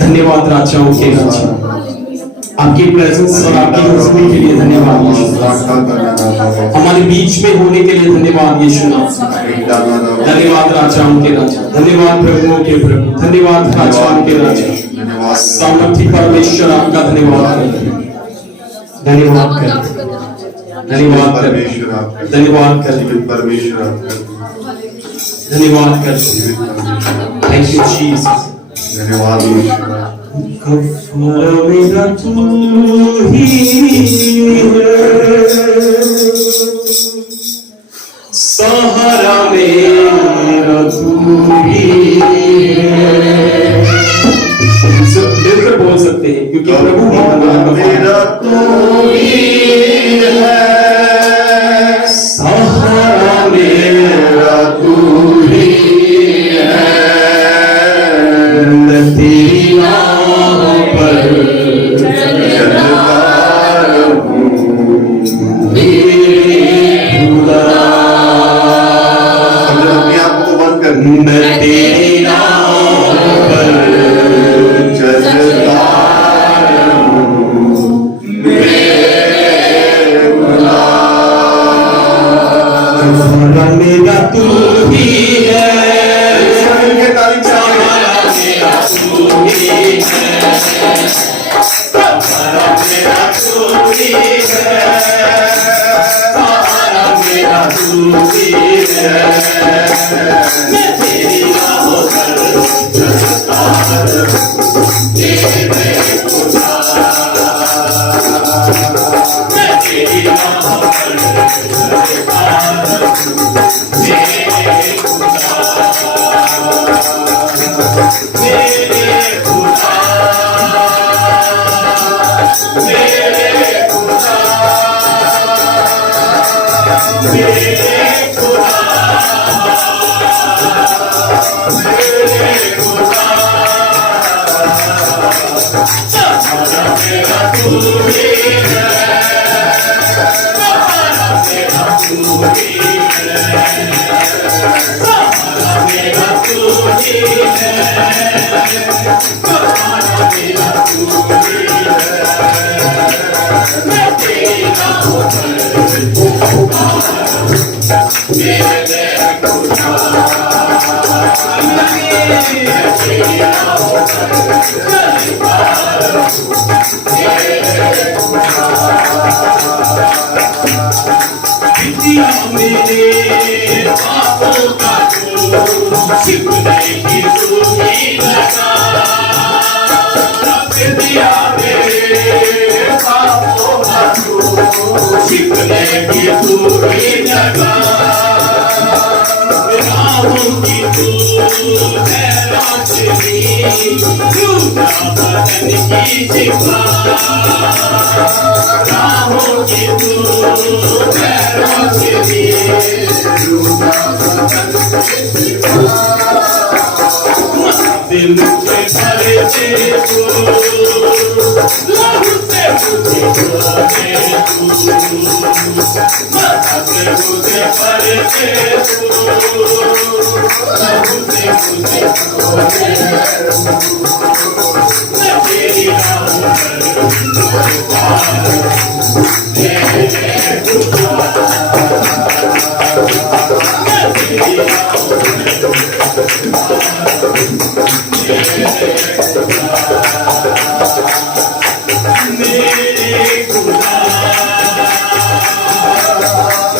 धन्यवाद राजाओं के राजा, आपकी प्रेजेंस और आपकी हुजूरी के लिए धन्यवाद यीशु। हमारे बीच में होने के लिए धन्यवाद यीशु। धन्यवाद राजाओं के राजा, धन्यवाद प्रभुओं के प्रभु, धन्यवाद राजाओं के राजा, सामर्थी परमेश्वर आपका धन्यवाद करते हैं। धन्यवाद करते, धन्यवाद परमेश्वर, धन्यवाद करते परमेश्वर, धन्यवाद करते। थैंक यू जीसस, धन्यवाद मेरा तू ही है, सहारा मेरा तू ही है। मिलकर बोल सकते हैं क्योंकि प्रभु मेरा तू ही है, सहारा मेरा तू ही है। मैं तेरी नाव पर चलता रहूं मेरे खुदा। अपने आप को बंद कर, मैं तेरी नाव पर चलता रहूं मेरे खुदा। सहारा मेरा तू ही है, मैं तेरी राहों पर चलता रहूं मेरे खुदा। मैं तेरी राहों पर चलता रहूं मेरे खुदा, मेरे खुदा, मेरे खुदा, मेरे खुदा, मेरे खुदा। सहारा मेरा तू ही है, सहारा मेरा तू ही है, सहारा मेरा तू ही है, सहारा मेरा तू ही है। मैं तेरी राहों पर चलता मेरे खुदा, मैं तेरी राहों पर चलता रहूं मेरे खुदा। विद्या मेरे पापों का छिपने की दूरी लगा, विद्या मेरे पापों का छिपने की दूरी लगा। राहों की तू है रोशनी, झूठा बदन की शिफा। राहों की तू है रोशनी, झूठा बदन की शिफा। दिल से भरे थे तू, लहू से मुझे धोए तू, मदद मुझे भरे थे तू, लहू से मुझे धोए तू। मैं तेरी राहों पर चलता रहूं मेरे खुदा, मैं तेरी राहों पर चलता रहूं मेरे खुदा, मेरे खुदा,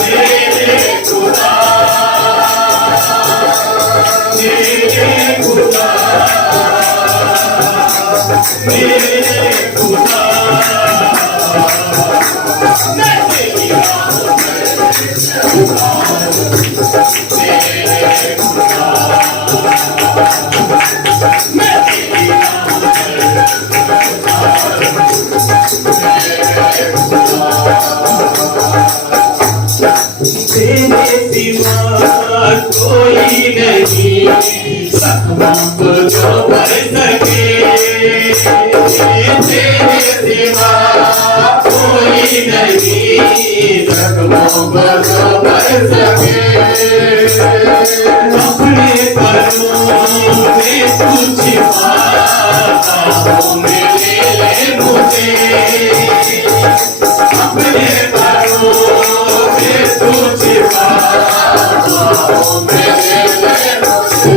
मेरे खुदा, मेरे खुदा, मेरे खुदा। मैं तेरी राहों पर चलता रहूं मेरे खुदा, मैं तेरी राहों पर चलता रहूं मेरे खुदा। तेरे सिवा कोई नहीं, सपना को जो भर सके। तेरे सिवा कोई नहीं, अपने परमों में तू छिपाता हूँ, मिले ले मुझे। अपने परमों में तू छिपाता हूँ, मिले ले मुझे।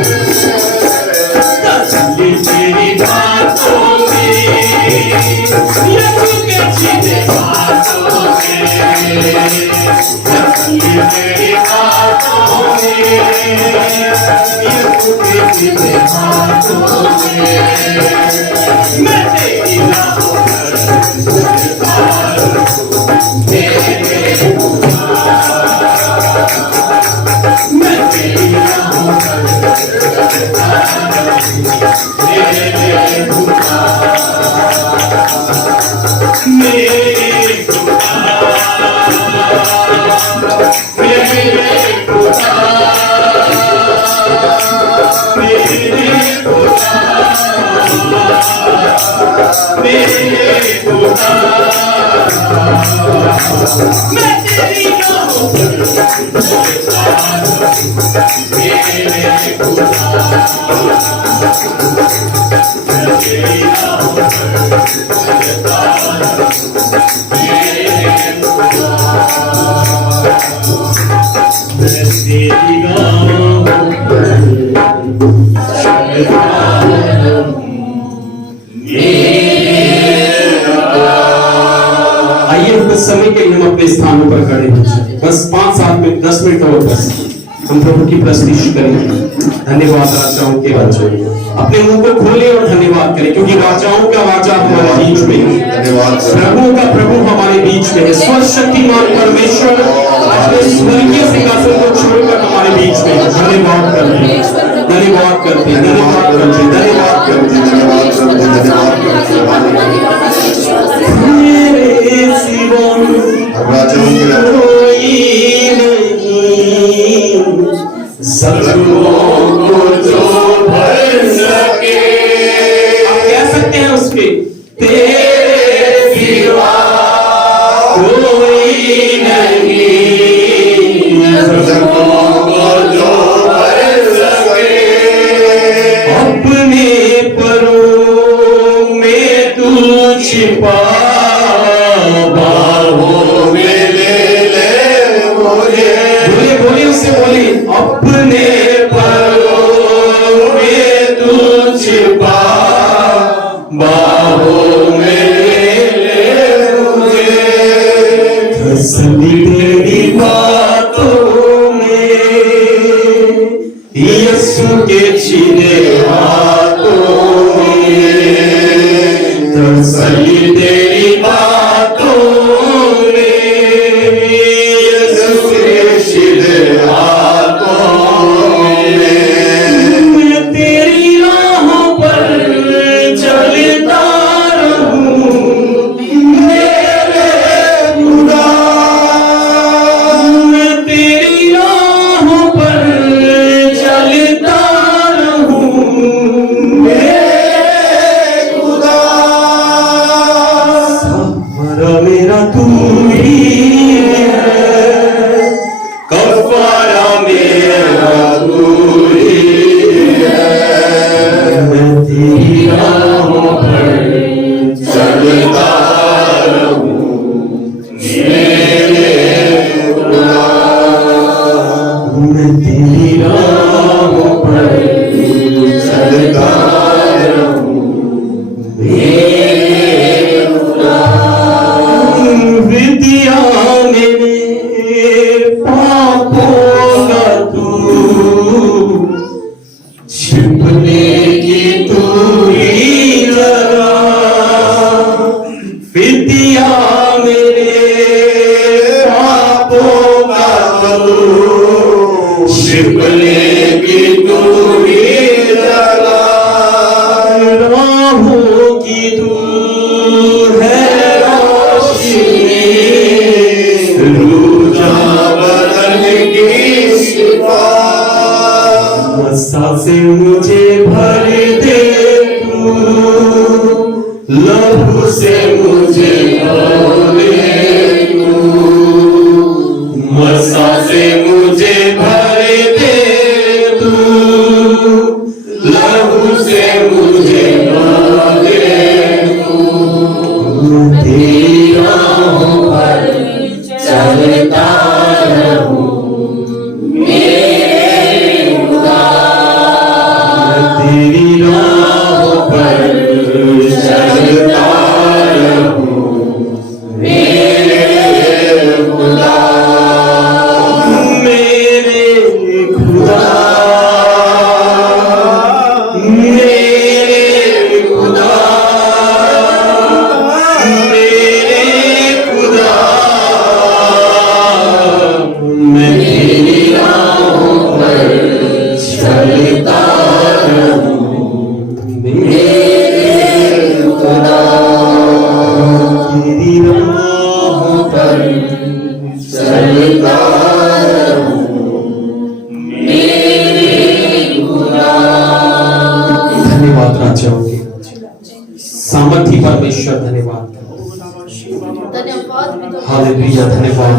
तसल्ली तेरी बातों में, यीशु के सीधे बातों में। तसल्ली तेरी बातों में, यीशु के सीधे बातों में। मैं तेरी राहों पर चलता रहूं, तेरे मैं तेरी राहों पर चलता रहूं, तेरे मेरे खुदा, मेरे खुदा, मेरे खुदा, मेरे खुदा। मैं तेरी राहों पर चलता रहूं, मेरे खुदा। मैं तेरी राहों पर चलता रहूं, मेरे खुदा। मैं तेरी राहों पर चलता रहूं, आइए कुछ समय के लिए हम अपने स्थानों पर खड़े हो जाएं। बस 5-7 मिनट 10 मिनट और बस हम प्रभु की प्रस्तुति करेंगे। धन्यवाद राजाओं के राजा, अपने मुंह को खोले और धन्यवाद करें, क्योंकि राजाओं का राजा हमारे बीच में है, प्रभु का प्रभु हमारे बीच में है। सर्वशक्तिमान परमेश्वर अपने स्वर्गीय सिंहासन को छोड़कर हमारे बीच में है। धन्यवाद करते हैं, धन्यवाद करते हैं, धन्यवाद करते हैं, धन्यवाद करते हैं, धन्यवाद करते हैं, धन्यवाद करते हैं। मेरे सिवा कोई नहीं, सपनों को जो भर सके। आप कह सकते हैं उसके, तेरे सिवा कोई नहीं, सपनों को जो भर सके। अपने परों में तू छिपा, बाहों में ले ले मुझे। बोलिए बोलिए उससे बोलिए, अपने परों में तू छिपा, बाहों में ले मुझे। तसल्ली तेरी बातों में, यीशु के सीधे हाथों में। तसल्ली तेरी बातों में, यीशु के सीधे हाथों में। मैं तेरी राहों पर चलता रहूं, मेरे खुदा। मैं तेरी राहों पर चलता रहूं, मेरे खुदा। सहारा मेरा तू ही है, कफ़ारा मेरा तू ही है। मैं तेरी राहों पर चलता रहूं, मेरे खुदा। मैं तेरी राहों पर चलता रहूं, मेरे खुदा। विद्या मेरे पापों का तू छिपने की तू ही जगह। विद्या मेरे पापों का तू छिपने की तू ही जगह। राहों की तू है रोशनी, रूजा बदन की शिफा। मस्सा से मुझे भर दे तू, लहू से मुझे धो दे तू। आशा से मुझे भर दे तू, लहू से मुझे भर दे तू, तेरी राहों पर चलता रहूं मेरे खुदा, तेरी राहों पर चलता रहूं मेरे खुदा, मेरे खुदा, मेरे खुदा, मेरे खुदा, मैं तेरी राहों पर चलता रहूं मेरे खुदा, तेरी राहों पर चलता रहूं मेरे खुदा। धन्यवाद राजाओं के सामर्थी परमेश्वर, धन्यवाद, हालेलुया, धन्यवाद।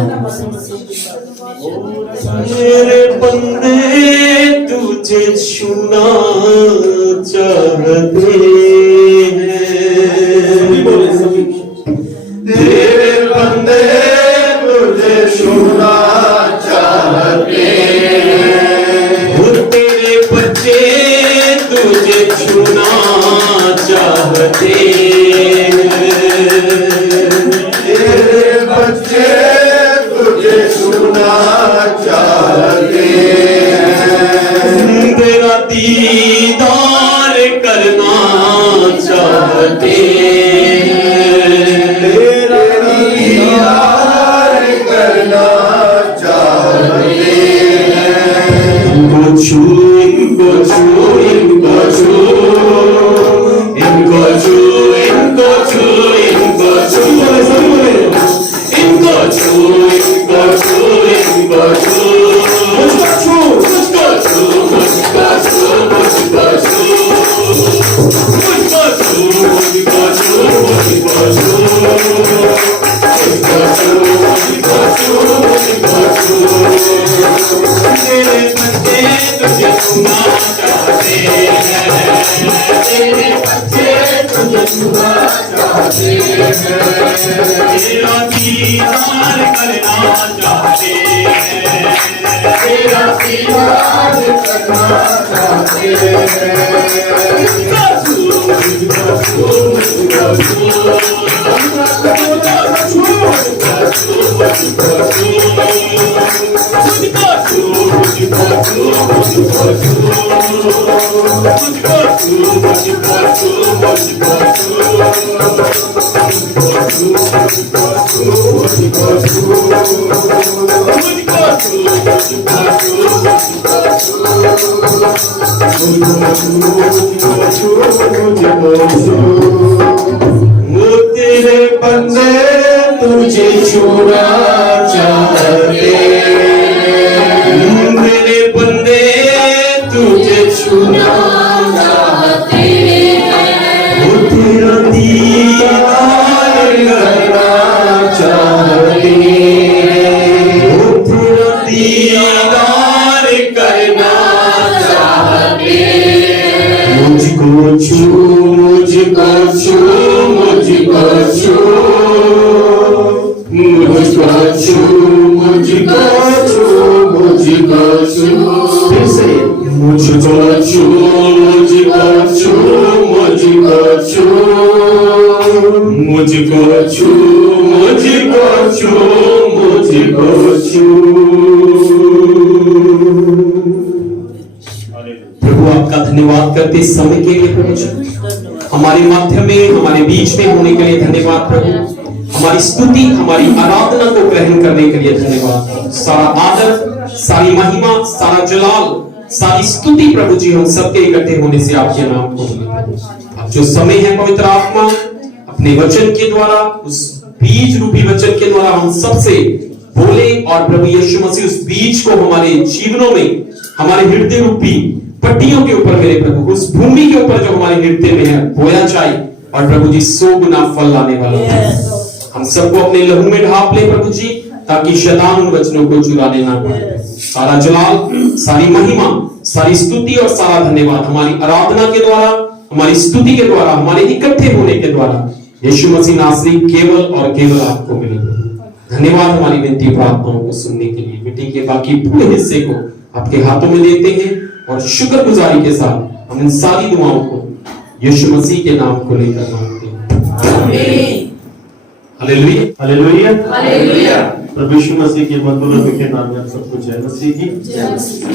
मेरे बंदे तुझे छूना चाहते हैं, तेरे बंदे तुझे छूना चाहते हैं, वो तेरे बच्चे तुझे छूना चाहते हैं, तेरे बच्चे तुझे छूना चाहते हैं, तेरा दीदार करना चाहते हैं, तेरा दीदार करना चाहते हैं, इनको छू, इनको छू, इनको छू, इनको छू, इनको छू, इनको छू, इनको छू, इनको छू, इनको छू, मुझको छू, मुझको छू, मुझको छू, मुझको छू, मुझको छू, मुझको छू, मुझको छू, मुझको छू, मुझको छू, मुझको छू, तेरे बच्चे तुझे छूना चाहते हैं, तेरे बच्चे तुझे छूना चाहते हैं, तेरा दीदार करना चाहते हैं, तेरा दीदार करना चाहते हैं, मुझको छू, मुझको छू, मुझको छू, मुझको छू, मुझको छू, मुझको छू, मुझको छू, मुझको छू, मुझको छू, मुझको छू, मुझको छू, मुझको वो तेरे बंदे तुझे छूना चाहते, मेरे बंदे तुझे छूना चाहते, वो तेरा दीदार करना चाहते, वो तेरा दीदार करना चाहते, मुझको छू, मुझको छू, मुझको छू, मुझको छू, मुझको छू, मुझको छू, फिर से मुझको छू, मुझको छू, मुझको छू, मुझको छू, मुझको छू, मुझको छू। प्रभु आपका धन्यवाद करते इस समय के लिए प्रभु जी, हमारे माध्यम में, हमारे बीच में होने के लिए धन्यवाद प्रभु, हमारी स्तुति, हमारी आराधना को ग्रहण करने के लिए धन्यवाद। सारा आदर, सारी महिमा, सारा जलाल, सारी स्तुति प्रभु जी हम सबके इकट्ठे होने से आपके नाम को मिले। अब जो समय है पवित्र आत्मा अपने वचन के द्वारा, उस बीज रूपी वचन के द्वारा हम सबसे बोले और प्रभु यीशु मसीह उस बीज को हमारे जीवनों में, हमारे हृदय रूपी पट्टियों के ऊपर मेरे प्रभु, उस भूमि के ऊपर जो हमारे हृदय में है बोया जाए और प्रभु जी 100 गुना फल लाने वाला है। हम सबको अपने लहू में ढाप ले प्रभु जी, ताकि शैतान उन वचनों को चुरा लेना पाए। सारा जलाल, सारी महिमा, सारी स्तुति और सारा धन्यवाद हमारी आराधना के द्वारा, हमारी स्तुति के द्वारा, हमारे इकट्ठे होने के द्वारा यीशु मसीह नासरी केवल और केवल आपको मिलेंगे। धन्यवाद हमारी विनती प्रार्थनाओं को सुनने के लिए। मीटिंग के बाकी पूरे हिस्से को आपके हाथों में देते हैं और शुक्रगुजारी के साथ हम इन सारी दुआओं को यीशु मसीह के नाम को लेकर मांगते हैं। आमीन। हालेलुया, हालेलुया, हालेलुया। प्रभु यीशु मसीह के मधुर के नाम में आप सबको जय मसीह की जय मसीह।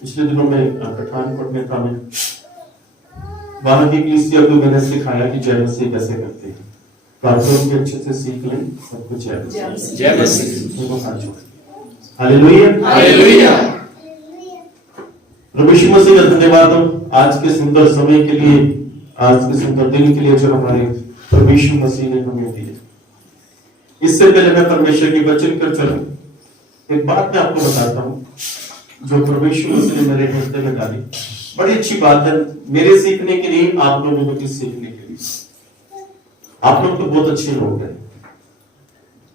पिछले दिनों में पठानकोट में था, मैं वहां की कलीसिया को मैंने सिखाया कि जय मसीह कैसे करते हैं। प्रार्थना भी अच्छे से सीख लें। सबको जय मसीह, जय मसीह। हालेलुया, हालेलुया। प्रभु यीशु मसीह का धन्यवाद हो आज के सुंदर समय के लिए, आज के सुंदर दिन के लिए जो हमारे प्रभु यीशु मसीह ने हमें दिए। इससे पहले मैं परमेश्वर की वचन कर चलूं, एक बात मैं आपको बताता हूं जो प्रभु यीशु मसीह ने मेरे हृदय में डाली। बड़ी अच्छी बात है मेरे सीखने के लिए, आप लोगों को भी सीखने के लिए। आप लोग तो बहुत अच्छे लोग हैं।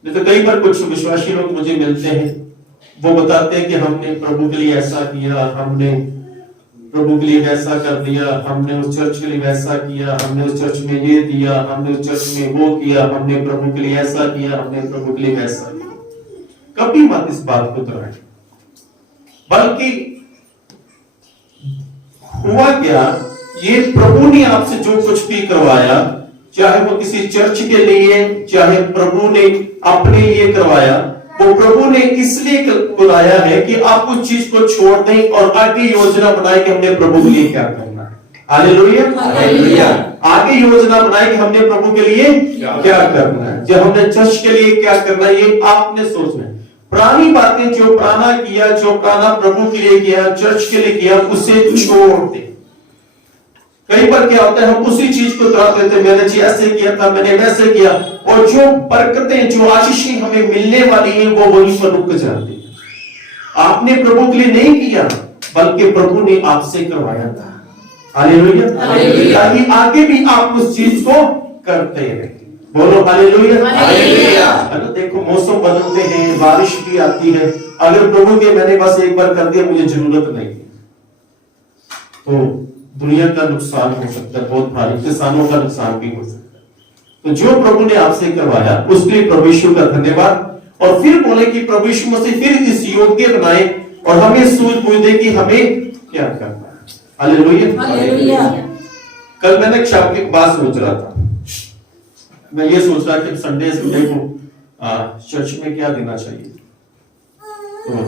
नहीं तो कई बार कुछ विश्वासी लोग मुझे मिलते हैं, वो बताते हैं कि हमने प्रभु के लिए ऐसा किया, हमने प्रभु के लिए वैसा कर दिया, हमने उस चर्च के लिए वैसा किया, हमने उस चर्च में ये दिया, हमने उस चर्च में वो किया, हमने प्रभु के लिए ऐसा किया, हमने प्रभु के लिए वैसा किया। कभी मत इस बात को दोहराएं, बल्कि हुआ क्या, ये प्रभु ने आपसे जो कुछ भी करवाया, चाहे वो किसी चर्च के लिए, चाहे प्रभु ने अपने लिए करवाया, वो प्रभु ने इसलिए बुलाया है कि आप उस चीज को छोड़ दें और आगे योजना बनाए कि हमने प्रभु के लिए क्या करना है। Hallelujah, hallelujah. आगे योजना बनाए कि हमने प्रभु के लिए क्या करना है, जब हमने चर्च के लिए क्या करना है, ये आपने सोचना है। पुरानी बातें जो पुराना किया, जो पुराना प्रभु के लिए किया, चर्च के लिए किया, उसे छोड़ दे। कई बार क्या होता है, हम उसी चीज को दोहरा देते हैं, मैंने जी ऐसे किया था, मैंने वैसे किया, और जो बरकतें, जो आशीषें हमें मिलने वाली हैं वो वहीं पर रुक जाती है। आपने प्रभु के लिए नहीं किया, बल्कि प्रभु ने आपसे करवाया था। हालेलुया, ताकि आगे भी आप उस चीज को करते रहे। बोलो हालेलुया, हालेलुया। देखो मौसम बदलते हैं, बारिश भी आती है। अगर प्रभु के मैंने बस एक बार कर दिया, मुझे जरूरत नहीं, तो दुनिया का नुकसान हो सकता है, बहुत भारी, किसानों का नुकसान भी हो सकता है। तो जो प्रभु ने आपसे करवाया उसके लिए प्रभु यीशु का धन्यवाद। और फिर बोले कि प्रभु यीशु मसीह फिर इस योग्य बनाए और हमें सूझ बूझ दे कि हमें क्या करना है। Hallelujah, hallelujah. कल मैंने एक शब्द की बात सोच रहा था, मैं ये सोच रहा कि संडे को चर्च में क्या देना चाहिए।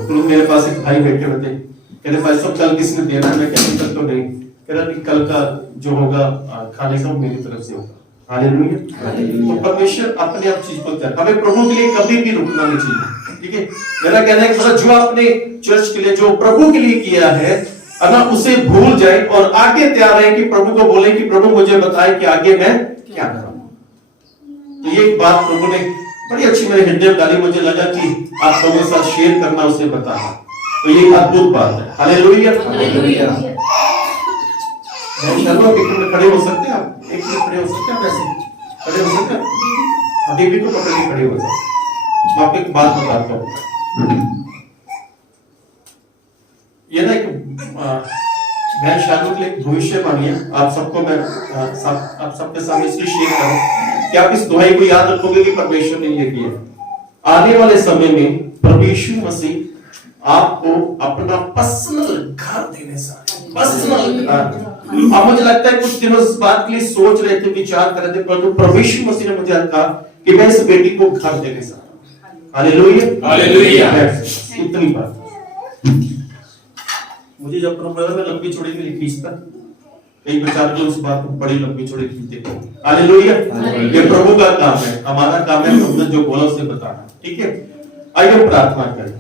तो मेरे पास एक भाई बैठे हुए थे, कह रहे भाई सब कल किसने देना है, मैं कहने तक तो नहीं, कह रहा कि कल का जो होगा खाने का मेरी तरफ से होगा। हालेलुया। तो परमेश्वर अपने आप चीज को करता है, हमें प्रभु के लिए कभी भी रुकना नहीं चाहिए। ठीक है, मेरा कहना है कि जो आपने चर्च के लिए, जो प्रभु के लिए किया है, अगर उसे भूल जाए और आगे तैयार है कि प्रभु को बोले कि प्रभु मुझे बताए कि आगे मैं क्या करूं। तो ये बात प्रभु ने बड़ी अच्छी मेरे हृदय में डाली, मुझे लगा कि आप लोगों के साथ शेयर करना, उसे बताना, तो ये अद्भुत बात है। Hallelujah, hallelujah. खड़े हो सकते हैं आप, एक मिनट खड़े हो सकते हैं, वैसे खड़े हो सकते हैं, अभी भी तो पकड़ के खड़े हो सकते। मैं आपको एक बात बताता हूँ, ये ना एक मैं शायद के लिए भविष्यवाणी है, आप सबको मैं आप सबके सामने इसलिए शेयर करूं कि आप इस दुआई को याद रखोगे कि परमेश्वर ने ये किया। आने वाले समय में प्रभु यीशु मसीह आपको अपना पर्सनल घर देने सा, पर्सनल घर। अब मुझे लगता है कुछ दिनों इस बात के लिए सोच रहे थे, विचार कर रहे थे, परंतु प्रभु यीशु मसीह ने मुझे कहा कि मैं इस बेटी को घर देने सा। Hallelujah, hallelujah. इतनी बात मुझे जब प्रभु में लंबी चौड़ी नहीं खींचता, कई प्रचार उस बात को बड़ी लंबी चौड़ी खींचते। हालेलुया, ये प्रभु का काम है, हमारा काम है प्रभु ने जो बोला उसे बताना। ठीक है, आइए प्रार्थना करें।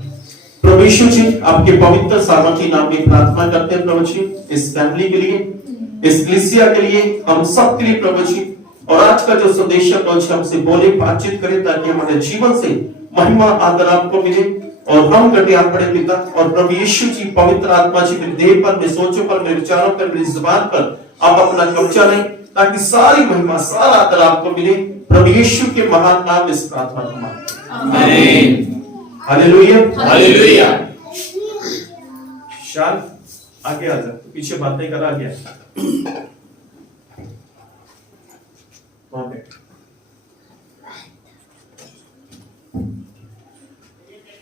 प्रभु यीशु जी, आपके पवित्र सामर्थी नाम में प्रार्थना करते हैं प्रभु जी, इस फैमिली के लिए, इस कलीसिया के लिए, हम सब के लिए प्रभु जी। और आज का जो संदेश है प्रभु जी, हमसे बोले, बातचीत करें, ताकि हमारे जीवन से महिमा आदर आपको मिले और हम करते आप बड़े पिता। और प्रभु यीशु जी, पवित्र आत्मा जी, मेरे देह पर, मेरे सोचों पर, मेरे विचारों पर, मेरी जुबान पर आप अपना कब्जा लें, ताकि सारी महिमा, सारा आदर आपको मिले। प्रभु यीशु के महान नाम इस प्रार्थना को मांगते हैं। आमीन। हालेलुया हालेलुया। शान आगे आ जा, पीछे बातें करा गया।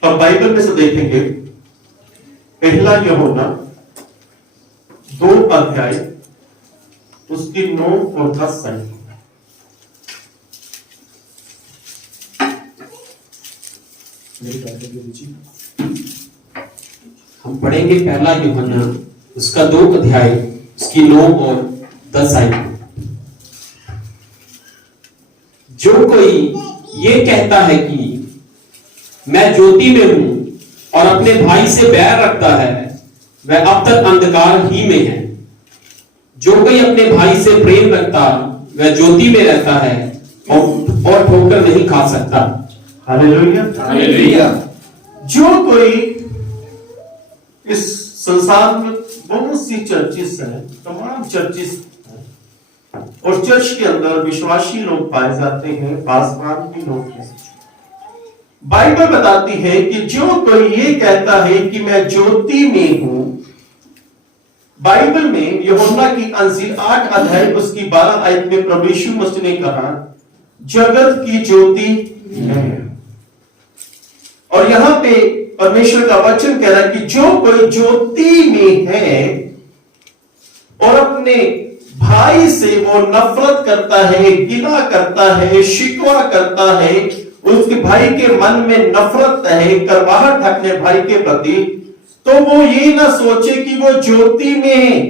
अब बाइबल में से देखेंगे पहला यूहन्ना 2 अध्याय उसकी 9 और 10 साइड। हम पढ़ेंगे पहला यूहन्ना उसका 2 अध्याय उसकी 9 और 10 आयत। जो कोई ये कहता है कि मैं ज्योति में हूं और अपने भाई से बैर रखता है वह अब तक अंधकार ही में है। जो कोई अपने भाई से प्रेम रखता वह ज्योति में रहता है और ठोकर नहीं खा सकता। Hallelujah hallelujah. जो कोई इस संसार में बहुत सी चर्चिस है, तमाम चर्चिस है, और चर्च के अंदर विश्वासी लोग पाए जाते हैं, पासवान भी लोग हैं। बाइबल बताती है कि जो कोई ये कहता है कि मैं ज्योति में हूं, बाइबल में यूहन्ना की अंजील 8 अध्याय उसकी 12 आयत में प्रभु यीशु मसीह ने कहा जगत की ज्योति है। और यहां पे परमेश्वर का वचन कह रहा है कि जो कोई ज्योति में है और अपने भाई से वो नफरत करता है, गिला करता है, शिकवा करता है, उसके भाई के मन में नफरत है, करवाहट है अपने भाई के प्रति, तो वो ये ना सोचे कि वो ज्योति में है,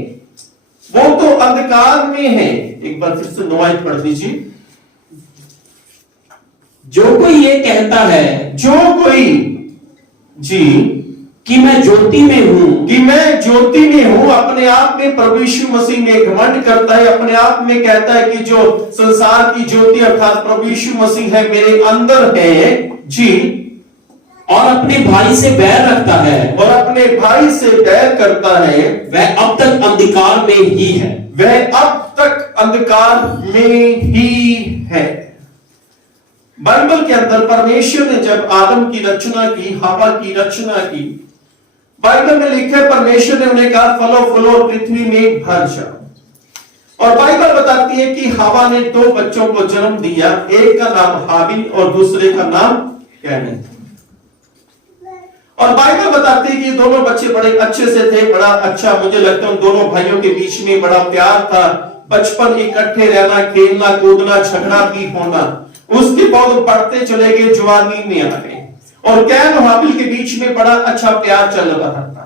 वो तो अंधकार में है। एक बार फिर से 9 आयत पढ़ दीजिए। जो कोई ये कहता है, जो कोई जी कि मैं ज्योति में हूं, कि मैं ज्योति में हूं, अपने आप में प्रभु यीशु मसीह में घमंड करता है, अपने आप में कहता है कि जो संसार की ज्योति अर्थात प्रभु यीशु मसीह है मेरे अंदर है जी, और अपने भाई से बैर रखता है, और अपने भाई से बैर करता है, वह अब तक अंधकार में ही है। वह अब तक अंधकार में ही है। बाइबल के अंदर परमेश्वर ने जब आदम की रचना की, हवा की रचना की, बाइबल में लिखा है परमेश्वर ने उन्हें कहा फलो फूलो पृथ्वी में भर जाओ। और बाइबल बताती है कि हवा ने 2 बच्चों को जन्म दिया, एक का नाम हाबिल और दूसरे का नाम कैन। और बाइबल बताती है कि दोनों बच्चे बड़े अच्छे से थे, बड़ा अच्छा, मुझे लगता है उन दोनों भाइयों के बीच में बड़ा प्यार था, बचपन इकट्ठे रहना, खेलना कूदना, झगड़ा भी होना। उसके बाद बढ़ते चले गए, जवानी में आ गए, और कैन और हाबिल के बीच में बड़ा अच्छा प्यार चल रहा था।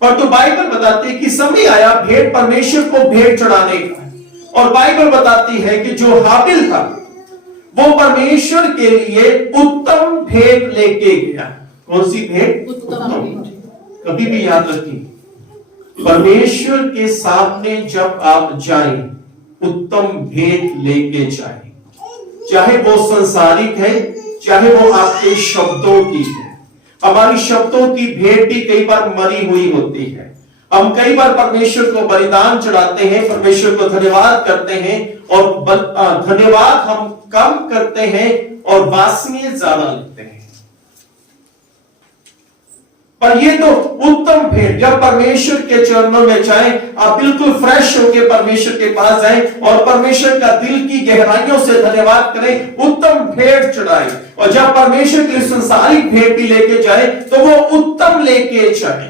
पर तो बाइबल बताती है कि समय आया भेंट परमेश्वर को भेंट चढ़ाने का, और बाइबल बताती है कि जो हाबिल था वो परमेश्वर के लिए उत्तम भेंट लेके गया। कौन सी भेंट? उत्तम भेंट। कभी भी याद रखिए, परमेश्वर के सामने जब आप जाएं, उत्तम भेंट लेके जाएं, चाहे वो संसारिक है, चाहे वो आपके शब्दों की है। हमारी शब्दों की भेंट भी कई बार मरी हुई होती है। हम कई बार परमेश्वर को बलिदान चढ़ाते हैं, परमेश्वर को धन्यवाद करते हैं, और धन्यवाद हम कम करते हैं और वासनीय ज्यादा लिखते हैं। पर ये तो उत्तम भेंट, जब परमेश्वर के चरणों में जाएं, आप बिल्कुल फ्रेश होकर परमेश्वर के पास जाएं और परमेश्वर का दिल की गहराइयों से धन्यवाद करें, उत्तम भेंट चढ़ाएं। और जब परमेश्वर के संसारिक भेंट भी लेके जाए तो वो उत्तम लेके जाए।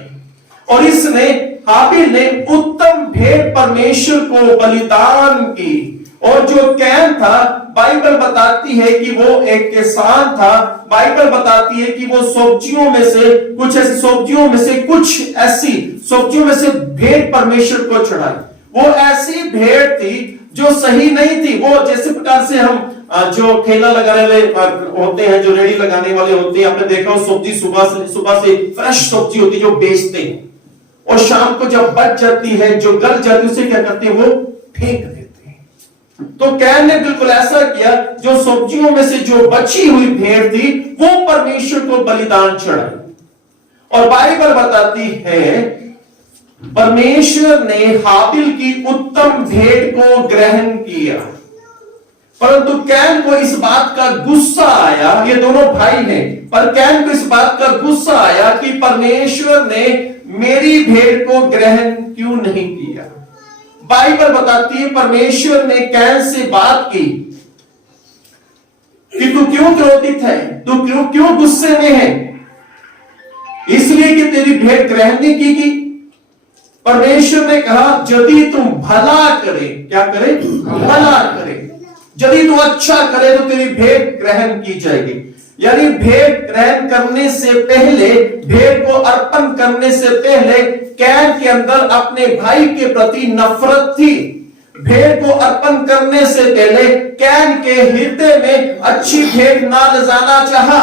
और इसने हाबिल ने उत्तम भेंट परमेश्वर को बलिदान की। और जो कैन था, बाइबल बताती है कि वो एक किसान था। बाइबल बताती है कि वो सब्जियों में से कुछ ऐसी सब्जियों में से भेंट परमेश्वर को चढ़ाई। वो ऐसी भेंट थी जो सही नहीं थी। वो जैसे प्रकार से हम जो ठेला लगाने वाले होते हैं, जो रेडी लगाने वाले होते हैं, आपने देखा हो सब्जी सुबह से फ्रेश सब्जी होती है जो बेचते हैं, और शाम को जब बच जाती है, जो गल जाती है, उसे क्या करते हैं, वो फेंक देते हैं। तो कैन ने बिल्कुल ऐसा किया, जो सब्जियों में से जो बची हुई भेंट थी वो परमेश्वर को बलिदान चढ़ाई। और बाइबल बताती है परमेश्वर ने हाबिल की उत्तम भेंट को ग्रहण किया। परंतु कैन को इस बात का गुस्सा आया, ये दोनों भाई हैं, पर कैन को इस बात का गुस्सा आया कि परमेश्वर ने मेरी भेड़ को ग्रहण क्यों नहीं किया। बाइबल बताती है परमेश्वर ने कैन से बात की कि तू क्यों क्रोधित है, तू क्यों गुस्से में है, इसलिए कि तेरी भेड़ ग्रहण नहीं की गई। परमेश्वर ने कहा यदि तुम भला करे, क्या करे, भला करे, यदि तू अच्छा करे तो तेरी भेड़ ग्रहण की जाएगी। यानी भेड़ ग्रहण करने से पहले, भेड़ को अर्पण करने से पहले कैन के अंदर अपने भाई के प्रति नफरत थी। भेड़ को अर्पण करने से पहले कैन के हृदय में अच्छी भेड़ ना ले जाना चाहा।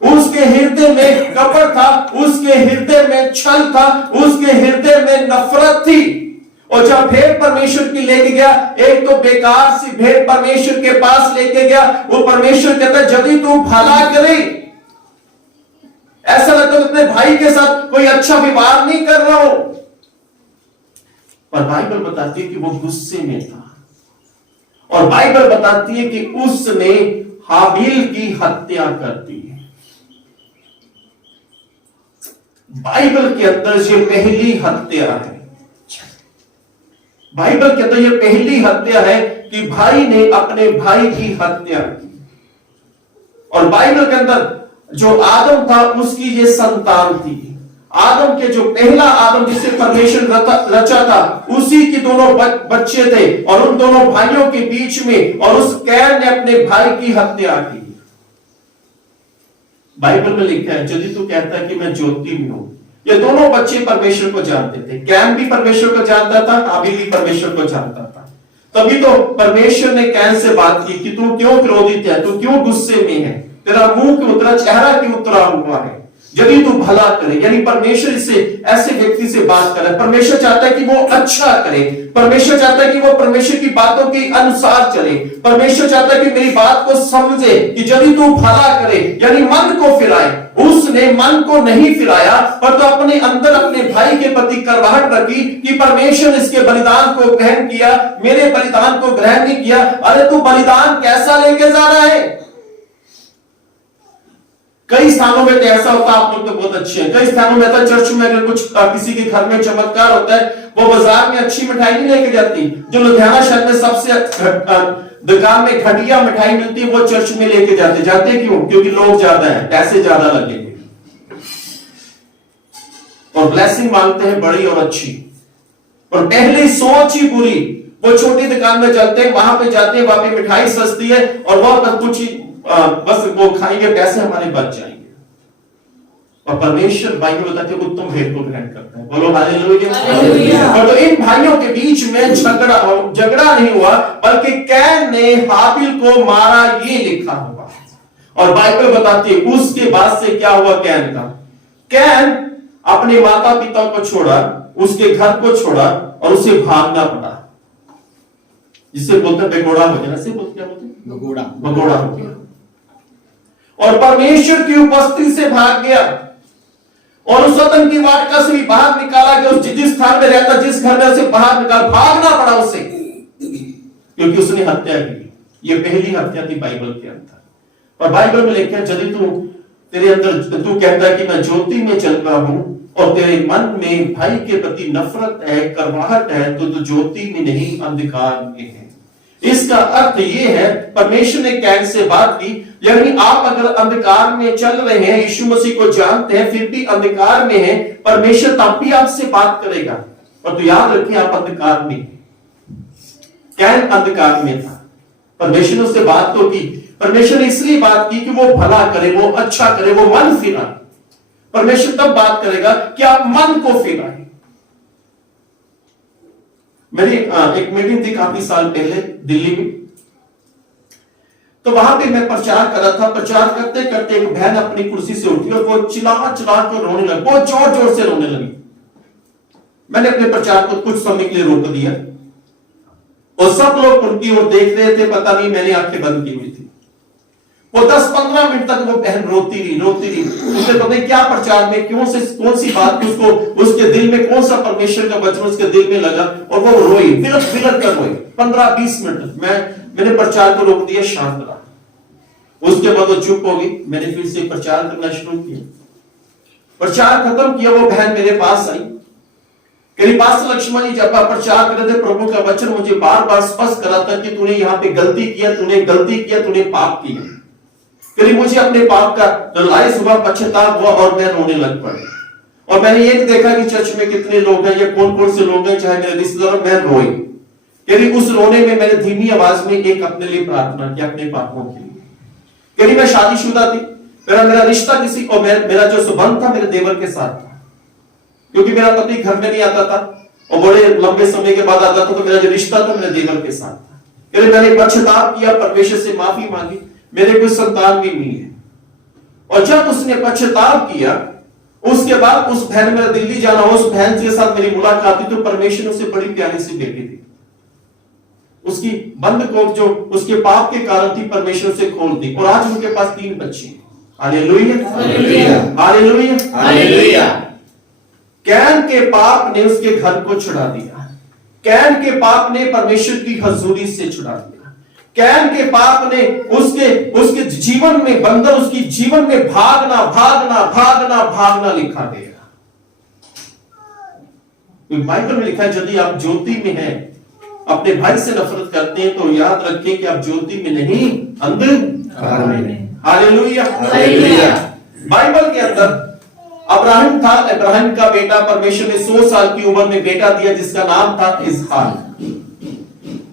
उसके हृदय में कपट था, उसके हृदय में छल था, उसके हृदय में नफरत थी। और जब भेड़ परमेश्वर की लेके गया, एक तो बेकार सी भेड़ परमेश्वर के पास लेके गया, वो परमेश्वर कहता है यदि तू भला करे, ऐसा लगता है अपने भाई के साथ कोई अच्छा व्यवहार नहीं कर रहा हो, पर बाइबल बताती है कि वो गुस्से में था। और बाइबल बताती है कि उसने हाबिल की हत्या कर दी है। बाइबल के अंदर ये पहली हत्या है, बाइबल के अंदर ये पहली हत्या है कि भाई ने अपने भाई की हत्या की। और बाइबल के अंदर जो आदम था उसकी ये संतान थी। आदम के जो पहला आदम जिसे परमेश्वर रचा था, उसी के दोनों बच्चे थे, और उन दोनों भाइयों के बीच में, और उस कैन ने अपने भाई की हत्या की। बाइबल में लिखा है यदि तू कहता है कि मैं ज्योति में हूं। ये दोनों बच्चे परमेश्वर को जानते थे। कैन भी परमेश्वर को जानता था, हाबिल भी परमेश्वर को जानता था। तभी तो परमेश्वर ने कैन से बात की कि तू क्यों क्रोधित है, तू क्यों गुस्से में है, तेरा मुंह क्यों उतरा, चेहरा क्यों उतरा हुआ है, यदि तू भला करे। यानी परमेश्वर इससे, ऐसे व्यक्ति से बात करे। परमेश्वर चाहता है कि वो अच्छा करे, परमेश्वर चाहता है कि वो परमेश्वर की बातों के अनुसार चले। परमेश्वर चाहता है कि मेरी बात को समझे कि यदि तू भला करे, यानी मन को फिराए। उसने मन को नहीं फिराया, पर तो अपने अंदर अपने भाई के प्रति करवाहट रखी कि परमेश्वर इसके बलिदान को ग्रहण किया, मेरे बलिदान को ग्रहण नहीं किया। अरे तू बलिदान कैसा लेके जा रहा है। कई स्थानों में तो ऐसा होता है, आप लोग तो बहुत अच्छे हैं, कई स्थानों में ऐसा, चर्च में अगर कुछ किसी के घर में चमत्कार होता है, वो बाजार में अच्छी मिठाई नहीं लेके जाती। जो लुधियाना शहर में सबसे दुकान में घटिया मिठाई मिलती है, वो चर्च में लेके जाते क्यों? क्योंकि लोग ज्यादा हैं, पैसे ज्यादा लगेंगे, और ब्लेसिंग मांगते हैं बड़ी और अच्छी। और पहले सोच ही बुरी। वो छोटी दुकान में चलते हैं, वहां पे जाते हैं, वहां पे मिठाई सस्ती है, और वह कुछ ही बस वो खाएंगे, पैसे हमारे बच जाएंगे। और परमेश्वर बाइबल बताते हैं उत्तम भेद को ग्रहण करता है। बोलो हालेलुया। और तो इन भाइयों के बीच में झगड़ा नहीं हुआ, बल्कि कैन ने हाबिल को मारा, ये लिखा हुआ। और बाइबल बताती है उसके बाद से क्या हुआ कैन का। कैन अपने माता पिता को छोड़ा, उसके घर को छोड़ा, और उसे भागना पड़ा। जिसे बोलते बेगोड़ा हो गया, क्या बोलते भगोड़ा हो गया, और परमेश्वर की उपस्थिति से भाग गया। और उस वतन की वाटिका से भी बाहर निकाला गया। उस जिस स्थान में रहता, जिस घर में उसे बाहर निकाल, भागना पड़ा उसे, क्योंकि उसने हत्या की। ये पहली हत्या थी बाइबल के अंदर। और बाइबल में लिखा है यदि तू तेरे अंदर, तू कहता है कि मैं ज्योति में चल रहा हूं, और तेरे मन में भाई के प्रति नफरत है, करवाहट है, तो तू ज्योति में नहीं अंधकार में है। इसका अर्थ यह है, परमेश्वर ने कैन से बात की, यानी आप अगर अंधकार में चल रहे हैं, यीशु मसीह को जानते हैं, फिर भी अंधकार में हैं, परमेश्वर तब भी आपसे बात करेगा। और तो याद रखिए आप अंधकार में हैं। कैन अंधकार में था, परमेश्वर ने उससे बात तो की। परमेश्वर ने इसलिए बात की कि वो भला करे, वो अच्छा करे, वो मन फिराए। परमेश्वर तब बात करेगा कि आप मन को फिराए। मेरी एक मीटिंग थी काफी साल पहले दिल्ली में, तो वहां पे मैं प्रचार कर रहा था। प्रचार करते करते एक बहन अपनी कुर्सी से उठी और वो चिल्ला चिल्ला कर रोने लगी, बहुत जोर जोर से रोने लगी। मैंने अपने प्रचार को कुछ समय के लिए रोक दिया, और सब लोग उनकी ओर देख रहे थे, पता नहीं मैंने आंखें बंद की हुई थी। वो 10-15 मिनट तक वो बहन रोती रही। उसे पता नहीं क्या प्रचार में कौन सी बात उसको, उसके दिल में कौन सा परमेश्वर का वचन उसके दिल में लगा, और वो रोई, बिलख कर रोई 15-20 मिनट। मैं मैंने प्रचार को रोक दिया, शांत रहा। उसके बाद वो चुप हो गई, मैंने फिर से प्रचार करना शुरू किया। प्रचार खत्म किया, वो बहन मेरे पास आई, करीब पास्टर लक्ष्मण जी जब आप प्रचार कर रहे थे, प्रभु का वचन मुझे बार बार स्पष्ट करा था कि तूने यहाँ पे गलती किया, तूने पाप किया। करीब मुझे अपने पाप का रियलाइज हुआ, पश्चाताप हुआ और मैं रोने लग पड़ा। और मैंने ये देखा कि चर्च में कितने लोग हैं या कौन कौन से लोग हैं, चाहे मेरे रिश्तेदार, मैं रोई। करीब उस रोने में मैंने धीमी आवाज में एक अपने लिए प्रार्थना की, अपने पापों के लिए। करीब मैं शादीशुदा थी, मेरा रिश्ता किसी और मेरा जो संबंध था मेरे देवर के साथ था, क्योंकि मेरा पति घर में नहीं आता था और बड़े लंबे समय के बाद आता था, तो मेरा जो रिश्ता था मेरे देवर के साथ था। करीब मैंने पश्चाताप किया, परमेश्वर से माफी मांगी, मेरे कोई संतान भी नहीं है। और जब उसने पश्चाताप किया, उसके बाद उस बहन, मेरा दिल्ली जाना, उस बहन के साथ मेरी मुलाकात हुई, तो परमेश्वर ने उसे बड़ी प्यारी सी बेटी दी। उसकी बंद कोख जो उसके पाप के कारण थी, परमेश्वर से खोल दी, और आज उनके पास 3 बच्चे हैं। हालेलुया, हालेलुया, हालेलुया, हालेलुया। कैन के पाप ने उसके घर को छुड़ा दिया। कैन के पाप ने परमेश्वर की हजूरी से छुड़ा दिया। कैन के पाप ने उसके जीवन में बंधन, उसकी जीवन में भागना भागना भागना भागना लिखा गया। बाइबल में लिखा है, यदि आप ज्योति में हैं, अपने भाई से नफरत करते हैं, तो याद रखें कि आप ज्योति में नहीं, अंधकार में। Hallelujah, hallelujah. बाइबल के अंदर अब्राहम था, अब्राहम का बेटा, परमेश्वर ने 100 साल की उम्र में बेटा दिया जिसका नाम था इसहाक।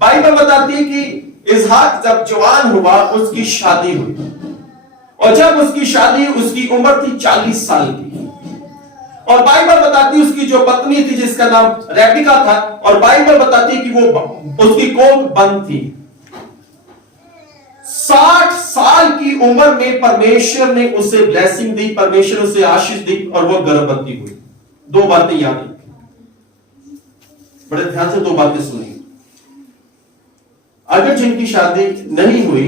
बाइबल बताती है कि इसहाक जब जवान हुआ, उसकी शादी हुई, और जब उसकी शादी, उसकी उम्र थी 40 साल की। और बाइबल बताती है उसकी जो पत्नी थी जिसका नाम रेबिका था, और बाइबल बताती है कि वो उसकी कोख बंद थी। 60 साल की उम्र में परमेश्वर ने उसे ब्लेसिंग दी, परमेश्वर उसे आशीष दी, और वो गर्भवती हुई। 2 बातें याद रखें, बड़े ध्यान से 2 बातें सुनिए। अगर जिनकी शादी नहीं हुई,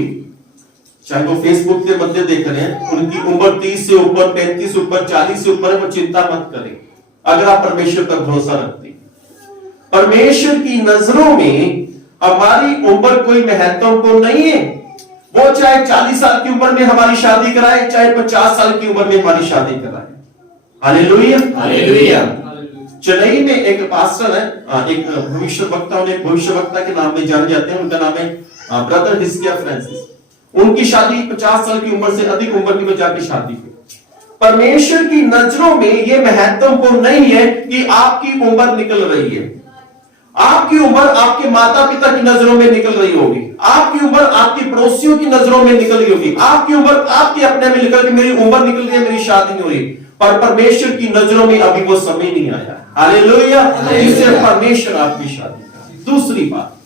चाहे वो फेसबुक के मध्य देख रहे हैं, उनकी उम्र 30 से ऊपर, 35 से ऊपर, 40 से ऊपर है, वो चिंता मत करें। अगर आप परमेश्वर पर भरोसा रखते हैं, परमेश्वर की नजरों में हमारी उम्र कोई महत्वपूर्ण नहीं है। वो चाहे 40 साल की उम्र में हमारी शादी कराए, चाहे 50 साल की उम्र में हमारी शादी कराए। Hallelujah, hallelujah. चेन्नई में एक पास्टर है, एक भविष्य वक्ता, उन्हें भविष्य वक्ता के नाम में जाने जाते हैं, उनका नाम है ब्रदर हिस्किया फ्रांसिस। उनकी शादी 50 साल की उम्र से अधिक उम्र की वजह की शादी हुई। परमेश्वर की नजरों में यह महत्वपूर्ण नहीं है कि आपकी उम्र निकल रही है। आपकी उम्र आपके माता पिता की नजरों में निकल रही होगी, आपकी उम्र आपकी पड़ोसियों की नजरों में निकल रही होगी, आपकी उम्र आपके अपने में निकल के मेरी उम्र निकल रही है, मेरी शादी नहीं हो रही, पर परमेश्वर की नजरों में अभी वो समय नहीं आया। हालेलुया, जिससे परमेश्वर आपकी शादी करे। दूसरी बात,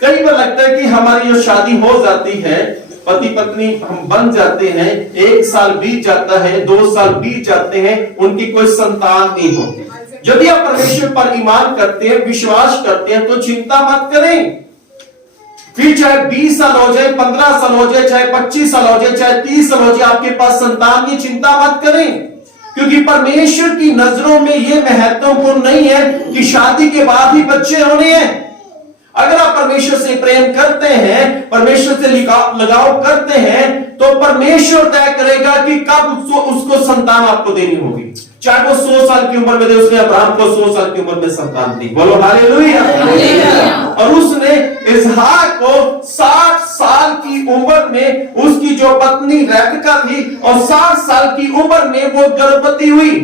कई बार लगता है कि हमारी जो शादी हो जाती है, पति पत्नी हम बन जाते हैं, 1 साल बीत जाता है, 2 साल बीत जाते हैं, उनकी कोई संतान नहीं होती। यदि आप परमेश्वर पर ईमान करते हैं, विश्वास करते हैं, तो चिंता मत करें। फिर चाहे 20 साल हो जाए, 15 साल हो जाए, चाहे 25 साल हो जाए, चाहे 30 साल हो जाए, आपके पास संतान की चिंता मत करें, क्योंकि परमेश्वर की नजरों में यह महत्वपूर्ण नहीं है कि शादी के बाद ही बच्चे होने हैं। अगर आप परमेश्वर से प्रेम करते हैं, परमेश्वर से लगाव करते हैं, तो परमेश्वर तय करेगा कि कब उसको संतान आपको देनी होगी। चाहे वो 100 साल की उम्र में दे, उसने अब्राहम को 100 साल की उम्र में संतान दी। बोलो हालेलुया। और उसने इसहाक को 60 साल की उम्र में, उसकी जो पत्नी रेबका थी, और 60 साल की उम्र में वो गर्भवती हुई।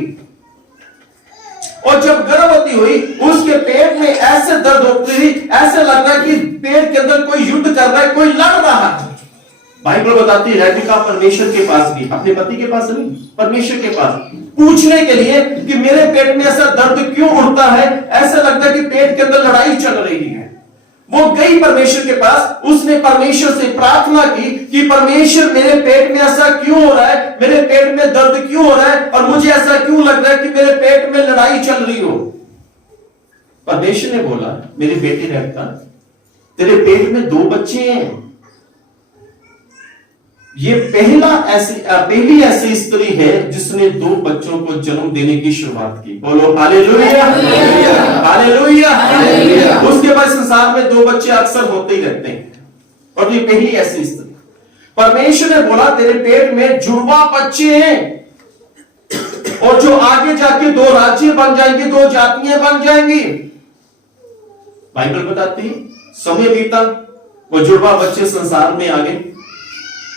और जब गर्भवती हुई, उसके पेट में ऐसे दर्द होती थी, ऐसे लग रहा है कि पेट के अंदर कोई युद्ध कर रहा है, कोई लड़ रहा है। बाइबल बताती है रेबिका परमेश्वर के पास गई, अपने पति के पास नहीं, परमेश्वर के पास, पूछने के लिए कि मेरे पेट में ऐसा दर्द क्यों उठता है, ऐसा लगता है कि पेट के अंदर लड़ाई चल रही है। वो गई परमेश्वर के पास, उसने परमेश्वर से प्रार्थना की कि परमेश्वर मेरे पेट में ऐसा क्यों हो रहा है, मेरे पेट में दर्द क्यों हो रहा है, और मुझे ऐसा क्यों लग रहा है कि मेरे पेट में लड़ाई चल रही हो। परमेश्वर ने बोला, मेरी बेटी रेबका, तेरे पेट में 2 बच्चे हैं। ये पहली ऐसी स्त्री है जिसने 2 बच्चों को जन्म देने की शुरुआत की। बोलो हालेलुया, हालेलुया। उसके बाद संसार में 2 बच्चे अक्सर होते ही रहते हैं, और ये पहली ऐसी स्त्री। परमेश्वर ने बोला तेरे पेट में जुड़वा बच्चे हैं, और जो आगे जाके 2 राज्य बन जाएंगे, 2 जातियां बन जाएंगी। बाइबल बताती है समय बीता, वो जुड़वा बच्चे संसार में आ गए।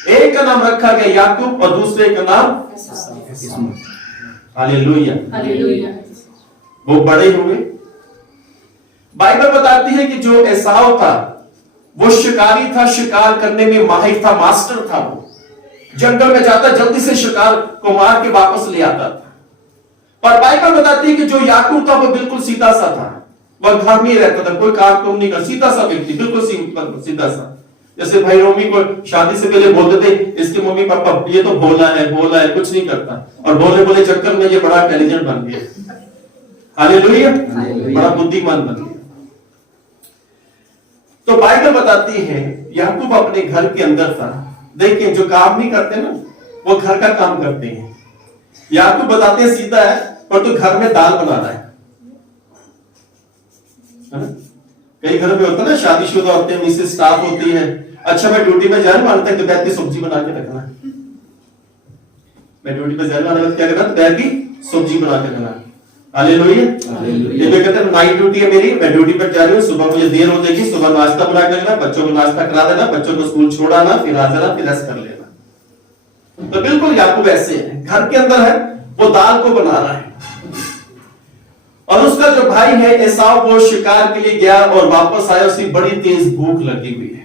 एक का नाम रखा गया याकूब और दूसरे का नाम हालेलुया, हालेलुया। वो बड़े हुए। बाइबल बताती है कि जो एसाव था वो शिकारी था, शिकार करने में माहिर था, मास्टर था। वो जंगल में जाता, जल्दी से शिकार को मार के वापस ले आता था। पर बाइबल बताती है कि जो याकूब था वो बिल्कुल सीधा सा था, वह घर में रहता था, कोई काम तुम नहीं कर, सीधा सा व्यक्ति, बिल्कुल सीधा सा। जैसे भाई रोमी को शादी से पहले बोलते थे इसके मम्मी पापा ये तो भोला है, कुछ नहीं करता, और भोले भोले चक्कर में ये बड़ा इंटेलिजेंट बन गया। हालेलुया, बड़ा बुद्धिमान बन गया। तो बाइबल बताती है याकूब अपने घर के अंदर था। देखिए जो काम नहीं करते ना वो घर का काम करते हैं। याकूब बताते हैं सीधा है, पर तो घर में दाल बनाना है ना? कई घर में होता है ना, शादीशुदा होते हैं, मिसेस स्टाफ होती है, अच्छा मैं ड्यूटी में जाने वाला था, दोपहर की सब्जी बना के रखना। मैं ड्यूटी पे जाने वाला क्या करना, दोपहर की सब्जी बना के रखना। हालेलुया, ये मैं कहते हैं नाइट ड्यूटी है मेरी, मैं ड्यूटी पर जा रही हूँ, सुबह मुझे देर हो जाएगी, सुबह नाश्ता बना के रखना, बच्चों को नाश्ता करा देना, बच्चों को स्कूल छोड़ाना, फिर आ जाना, फिर रेस्ट कर लेना। तो बिल्कुल याकूब ऐसे है, घर के अंदर है, वो दाल को बना रहा है। और उसका जो भाई है एसाव वो शिकार के लिए गया और वापस आया, उसे बड़ी तेज भूख लगी हुई है।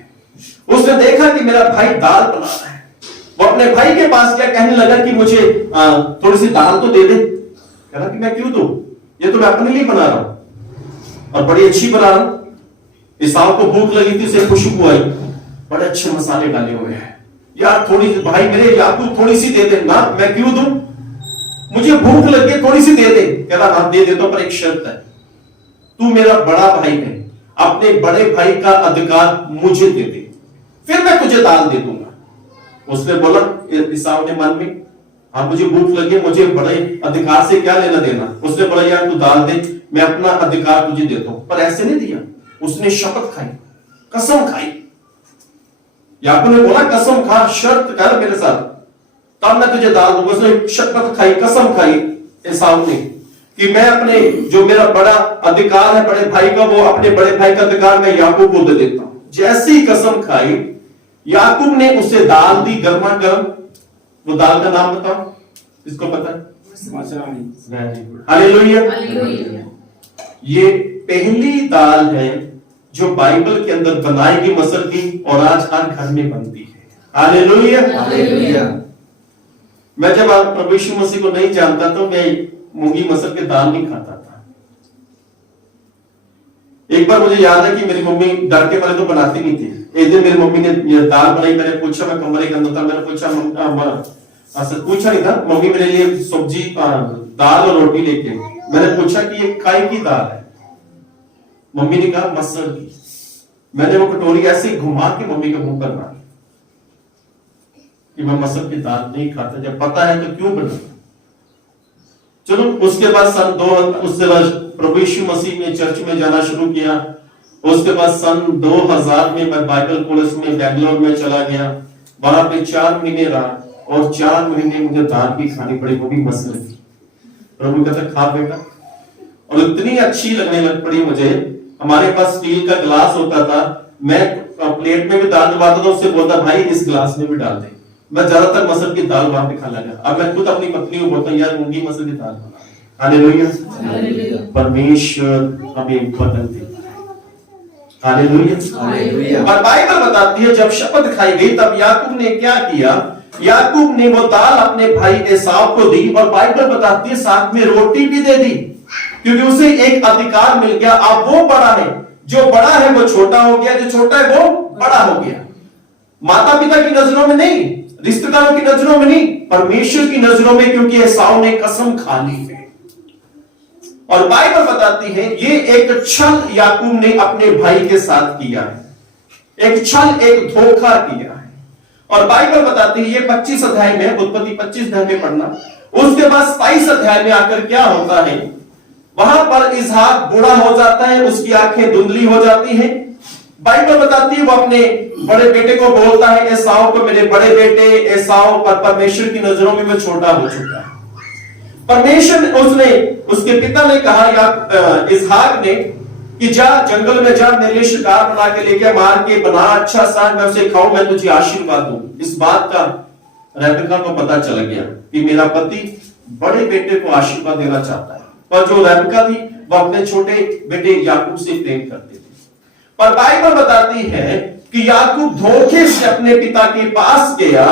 उसने देखा कि मेरा भाई दाल बना रहा है, वो अपने भाई के पास क्या कहने लगा कि मुझे थोड़ी सी दाल तो दे दे। कह रहा कि मैं क्यों दूं, ये तो मैं अपने लिए बना रहा हूं और बड़ी अच्छी बना रहा हूं। एसाव को भूख लगी थी, उसे खुशबू आई, बड़े अच्छे मसाले डाले हुए हैं। यार थोड़ी भाई मेरे याकूब थोड़ी सी दे दे ना, मैं क्यों दूं, मुझे भूख लगी, थोड़ी सी दे दे। कह रहा हाँ दे दे, तो पर एक शर्त है, तू मेरा बड़ा भाई है, अपने बड़े भाई का अधिकार मुझे दे दे, फिर मैं तुझे दाल दे दूंगा। उसने बोला, एसाव ने मन में, हाँ मुझे भूख लगी, मुझे बड़े अधिकार से क्या लेना देना। उसने बोला यार तू दाल दे, मैं अपना अधिकार तुझे देता हूं। पर ऐसे नहीं दिया, उसने शपथ खाई, कसम खाई। याकूब ने बोला कसम खा, शर्त कर मेरे साथ, तब मैं तुझे दाल दूंगा। उसने शपथ खाई, कसम खाई एसाव ने कि मैं अपने जो मेरा बड़ा अधिकार है बड़े भाई का, वो अपने बड़े भाई का अधिकार मैं याकूब को दे देता हूं। जैसी कसम खाई, याकूब ने उसे दाल दी, गर्मा गर्म। वो दाल का नाम बताओ, किसको पता है? हालेलुया। ये पहली दाल है जो बाइबल के अंदर बनाई गई मसर की, और आज हर घर में बनती है। हालेलुया। मैं जब प्रभु यीशु मसीह को नहीं जानता तो मैं मूंगी मसर के दाल नहीं खाता था। एक बार मुझे याद है कि मेरी मम्मी डर के पहले तो बनाती नहीं थी। एक दिन मेरी मम्मी ने ये दाल बनाई, मैंने पूछा, मैं कमरे के अंदर था, मैंने पूछा नहीं था, मम्मी मेरे लिए सब्जी दाल और रोटी लेके, मैंने पूछा कि ये काय की दाल है। मम्मी ने कहा मसर की। मैंने वो कटोरी ऐसे घुमा के मम्मी के मुंह पर मारी कि मैं मसर की दाल नहीं खाता, जब पता है तो क्यों बना। चलो उसके बाद उसके बाद प्रभु यीशु मसीह ने चर्च में जाना शुरू किया। उसके बाद सन 2000 में मैं बाइबल कॉलेज में बेंगलोर में चला गया, वहां पे 4 महीने रहा, और 4 महीने मुझे दाल भी खानी पड़ी, वो भी मसर की। प्रभु कहता खा बेटा, और इतनी अच्छी लगने लग पड़ी मुझे। हमारे पास स्टील का ग्लास होता था, मैं प्लेट में भी दाल डलवाता था, उससे बोलता भाई इस ग्लास में भी डाल दे। मैं ज्यादातर मसर की दाल वहां पे खा लगा। अब मैं खुद अपनी पत्नी को बोलता हूँ यार मूंगी मसर की दाल बना। हालेलुया। परमेश्वर हमें बदल दे। हालेलुया। और बाइबल बताती है जब शपथ खाई गई तब याकूब ने क्या किया, याकूब ने वो दाल अपने भाई एसाव को दी, और बाइबल बताती है साथ में रोटी भी दे दी, क्योंकि उसे एक अधिकार मिल गया। अब वो बड़ा है, जो बड़ा है वो छोटा हो गया, जो छोटा है वो बड़ा हो गया। माता पिता की नजरों में नहीं, रिश्तेदारों की नजरों में नहीं, परमेश्वर की नजरों में, क्योंकि एसाव ने कसम खा ली है। और बाइबल बताती है ये एक छल याकूब ने अपने भाई के साथ किया है, एक छल, एक धोखा किया है। और बाइबल बताती है, ये 25 अध्याय में, उत्पत्ति 25 अध्याय में पढ़ना। उसके बाद 27 अध्याय में आकर क्या होता है, वहां पर इसहाक बूढ़ा हो जाता है, उसकी आंखें धुंधली हो जाती हैं। बाइबल बताती है वो अपने बड़े बेटे को बोलता है, एसाव को, मेरे बड़े बेटे एसाव, पर परमेश्वर की नजरों में मैं छोटा हो चुका है। परमेश्वर उसने, उसके पिता ने कहा, या इसहाक ने, कि जा जंगल में जा, मेरे लिए शिकार बना के लेके मार के बना अच्छा सा, मैं उसे खाऊं, मैं तुझे आशीर्वाद दूं। इस बात का रेबेका को पता चल गया कि मेरा पति बड़े बेटे को आशीर्वाद देना चाहता है, पर जो रेबेका थी वो अपने छोटे बेटे याकूब से प्रेम करते थे। पर बाइबल बताती है कि याकूब धोखे से अपने पिता के पास गया,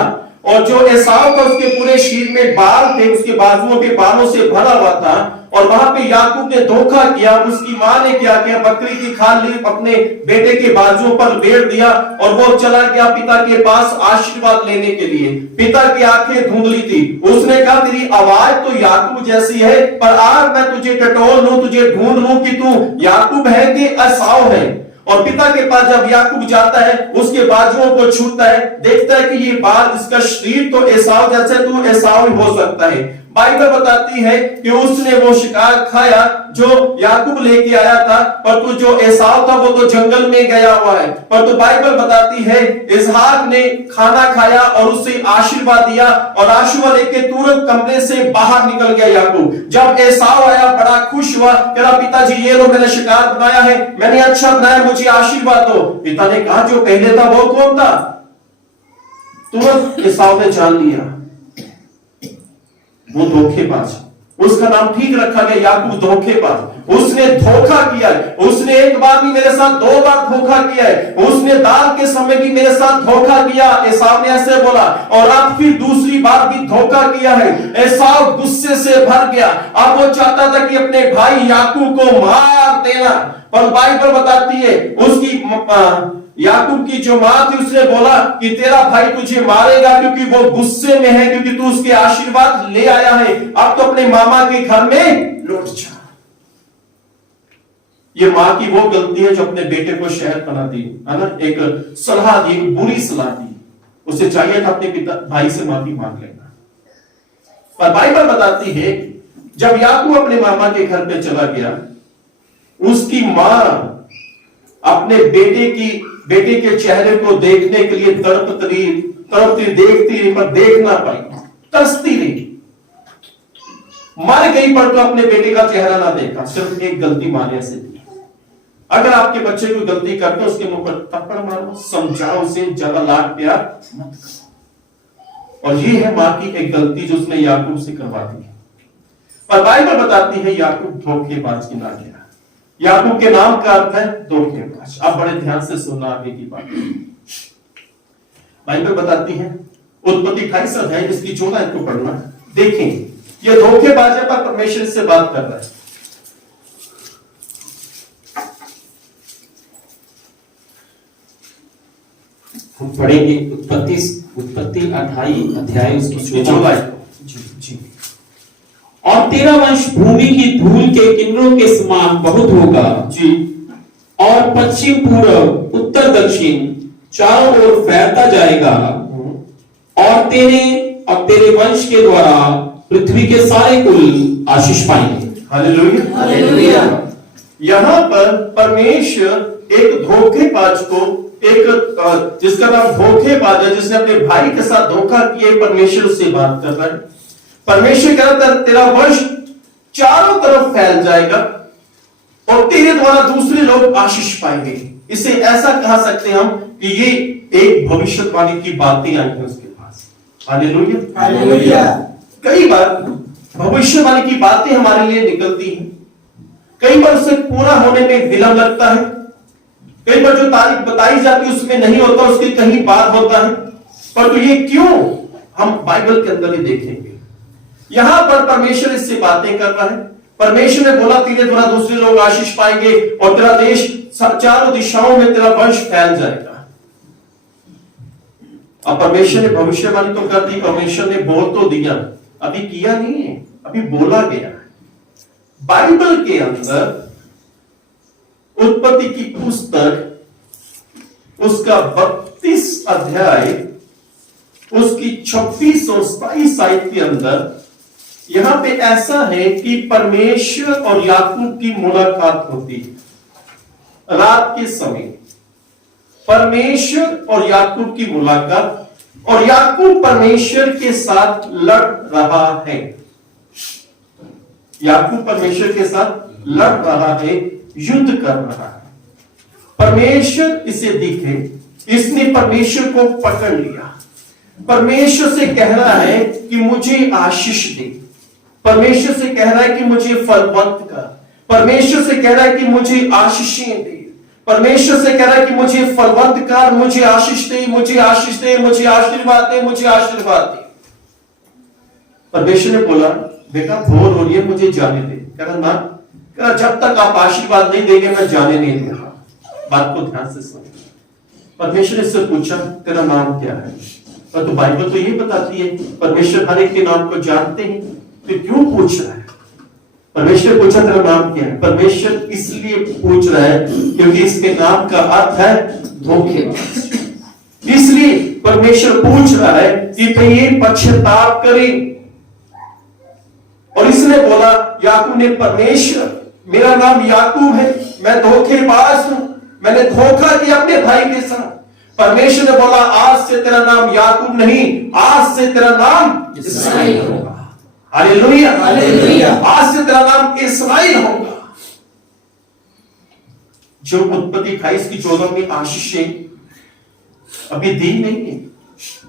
और जो एसाव का उसके पूरे शरीर में बाल थे, उसके बाजुओं के बालों से भरा हुआ था, और वहां पे याकूब ने धोखा किया। उसकी मां ने क्या किया, बकरी की खाल ली, अपने बेटे के बाजुओं पर बेर दिया, और वो चला गया पिता के पास आशीर्वाद लेने के लिए। पिता की आंखें धुंधली थी। उसने कहा, तेरी आवाज तो याकूब जैसी है, पर आज मैं तुझे टटोल लूं, तुझे ढूंढ लूं कि तू याकूब है कि एसाव है। और पिता के पास जब याकूब जाता है, उसके बाजुओं को छूता है, देखता है कि ये बाल, इसका शरीर तो एसाव जैसे, तो एसाव ही हो सकता है। बाइबल बताती है कि उसने वो शिकार खाया जो याकूब लेके आया था, पर तो जो एसाव था वो तो जंगल में गया हुआ है। पर तो बाइबल बताती है इसहाक ने खाना खाया और उसे आशीर्वाद दिया, और आशीर्वाद लेके तुरंत कमरे से बाहर निकल गया याकूब। जब एसाव आया, बड़ा खुश हुआ, कहा, पिताजी ये लो, मैंने शिकार बनाया है, मैंने अच्छा बनाया, मुझे आशीर्वाद दो। पिता ने कहा, जो पहले था वो कौन था? तुरंत एसाव ने जान लिया वो धोखेबाज। उसका नाम ठीक रखा गया याकूब, धोखेबाज। उसने धोखा किया है। उसने एक बार भी मेरे साथ 2 बार धोखा किया है। उसने दाल के समय भी मेरे साथ धोखा किया, एसाव ने ऐसे बोला, और अब फिर दूसरी बार भी धोखा किया है। एसाव गुस्से से भर गया। अब वो चाहता था कि अपने भाई याकूब को मार देना, पर बाइबल बताती है उसकी याकूब की जो मां थी, उसने बोला कि तेरा भाई तुझे मारेगा, क्योंकि वो गुस्से में है, क्योंकि तू उसके आशीर्वाद ले आया है। अब तो अपने मामा के घर में लौट जा। ये मां की वो गलती है जो अपने बेटे को शहद बना दी, है ना, एक सलाह दी, एक बुरी सलाह दी। उसे चाहिए था अपने पिता भाई से माफी मांग लेना। पर बाइबल बताती है जब याकूब अपने मामा के घर पे चला गया, उसकी मां अपने बेटे के चेहरे को देखने के लिए तड़पती देखती रही, पर देख ना पाई, तरसती रही। मर गई पर तो अपने बेटे का चेहरा ना देखा। सिर्फ एक गलती माने से दी। अगर आपके बच्चे कोई गलती करते, उसके मुंह पर थप्पड़ मारो, समझाओ उसे, ज्यादा लाड प्यार मत करो। और ये है मां की एक गलती जो उसने याकूब से करवा दी। पर बाइबल बताती है याकूब धोखेबाज की ना गया। याकूब के नाम का अर्थ है धोखेबाज। आप बड़े ध्यान से सुनना आगे की बात। बाइबल बताती है, उत्पत्ति 28 अध्याय इसकी 14 को पढ़ना। देखें, ये धोखेबाज है, पर परमेश्वर से बात कर रहा है। हम पढ़ेंगे उत्पत्ति 28 अध्याय उसकी 14 जी। और तेरा वंश भूमि की धूल के किन्नरों के समान बहुत होगा जी। और पश्चिम पूर्व उत्तर दक्षिण चारों ओर फैलता जाएगा, और तेरे वंश के द्वारा पृथ्वी के सारे कुल आशीष पाएंगे। Hallelujah, hallelujah. यहां पर परमेश्वर एक धोखेबाज को, एक जिसका नाम धोखेबाज है, जिसने अपने भाई के साथ धोखा किया, परमेश्वर से बात कर रहा है। परमेश्वर कह रहा है तेरा वंश चारों तरफ फैल जाएगा और तेरे द्वारा दूसरे लोग आशीष पाएंगे। इसे ऐसा कह सकते हैं हम कि ये एक भविष्यवाणी की बातें आई हैं उसके पास। Hallelujah, hallelujah. कई बार भविष्यवाणी की बातें हमारे लिए निकलती हैं, कई बार उसे पूरा होने में विलंब लगता है, कई बार जो तारीख बताई जाती है उसमें नहीं होता, उसके कहीं बाद होता है। पर तो ये क्यों, हम बाइबल के अंदर ही देखेंगे। यहां पर परमेश्वर इससे बातें कर रहा है। परमेश्वर ने बोला तेरे द्वारा दूसरे लोग आशीष पाएंगे और तेरा देश चारों दिशाओं में तेरा वंश फैल जाएगा। अब परमेश्वर ने भविष्यवाणी तो कर दी, परमेश्वर ने बोल तो दिया, अभी किया नहीं है, अभी बोला गया। बाइबल के अंदर उत्पत्ति की पुस्तक उसका 32 अध्याय उसकी 26 और 27 आयत के अंदर यहां पे ऐसा है कि परमेश्वर और याकूब की मुलाकात होती है रात के समय। परमेश्वर और याकूब की मुलाकात, और याकूब परमेश्वर के साथ लड़ रहा है। याकूब परमेश्वर के साथ लड़ रहा है, युद्ध कर रहा है। परमेश्वर इसे दिखे, इसने परमेश्वर को पकड़ लिया। परमेश्वर से कह रहा है कि मुझे आशीष दे। परमेश्वर से कह रहा है कि मुझे फलवंत कर। परमेश्वर से कह रहा है कि मुझे आशीषें दे। परमेश्वर से कह रहा है कि मुझे फलवंत कर, मुझे आशीष दे, मुझे आशीष दे, मुझे आशीर्वाद दे, मुझे आशीर्वाद दे। परमेश्वर ने बोला, बेटा भोर हो रही है, मुझे जाने दे। कह रहा ना, कह रहा जब तक आप आशीर्वाद नहीं देंगे मैं जाने नहीं दूंगा। बात को ध्यान से सुन। परमेश्वर ने इससे पूछा, तेरा नाम क्या है? तो बाइबल तो ये बताती है परमेश्वर हर एक के नाम को जानते हैं, तो क्यों पूछ रहा है? परमेश्वर पूछा तेरा नाम क्या है? परमेश्वर इसलिए पूछ रहा है क्योंकि इसके नाम का अर्थ है धोखेबाज। इसलिए परमेश्वर पूछ रहा है कि ये पश्चाताप करे। और इसने बोला, याकूब ने, परमेश्वर मेरा नाम याकूब है, मैं धोखेबाज हूं, मैंने धोखा किया अपने भाई के साथ। परमेश्वर ने बोला, आज से तेरा नाम याकूब नहीं, आज से तेरा नाम इस्राएल होगा। Hallelujah, hallelujah. आज से तेरा नाम इस्राएल होगा। जो उत्पत्ति 28 की 14 में आशीषें अभी दी नहीं है,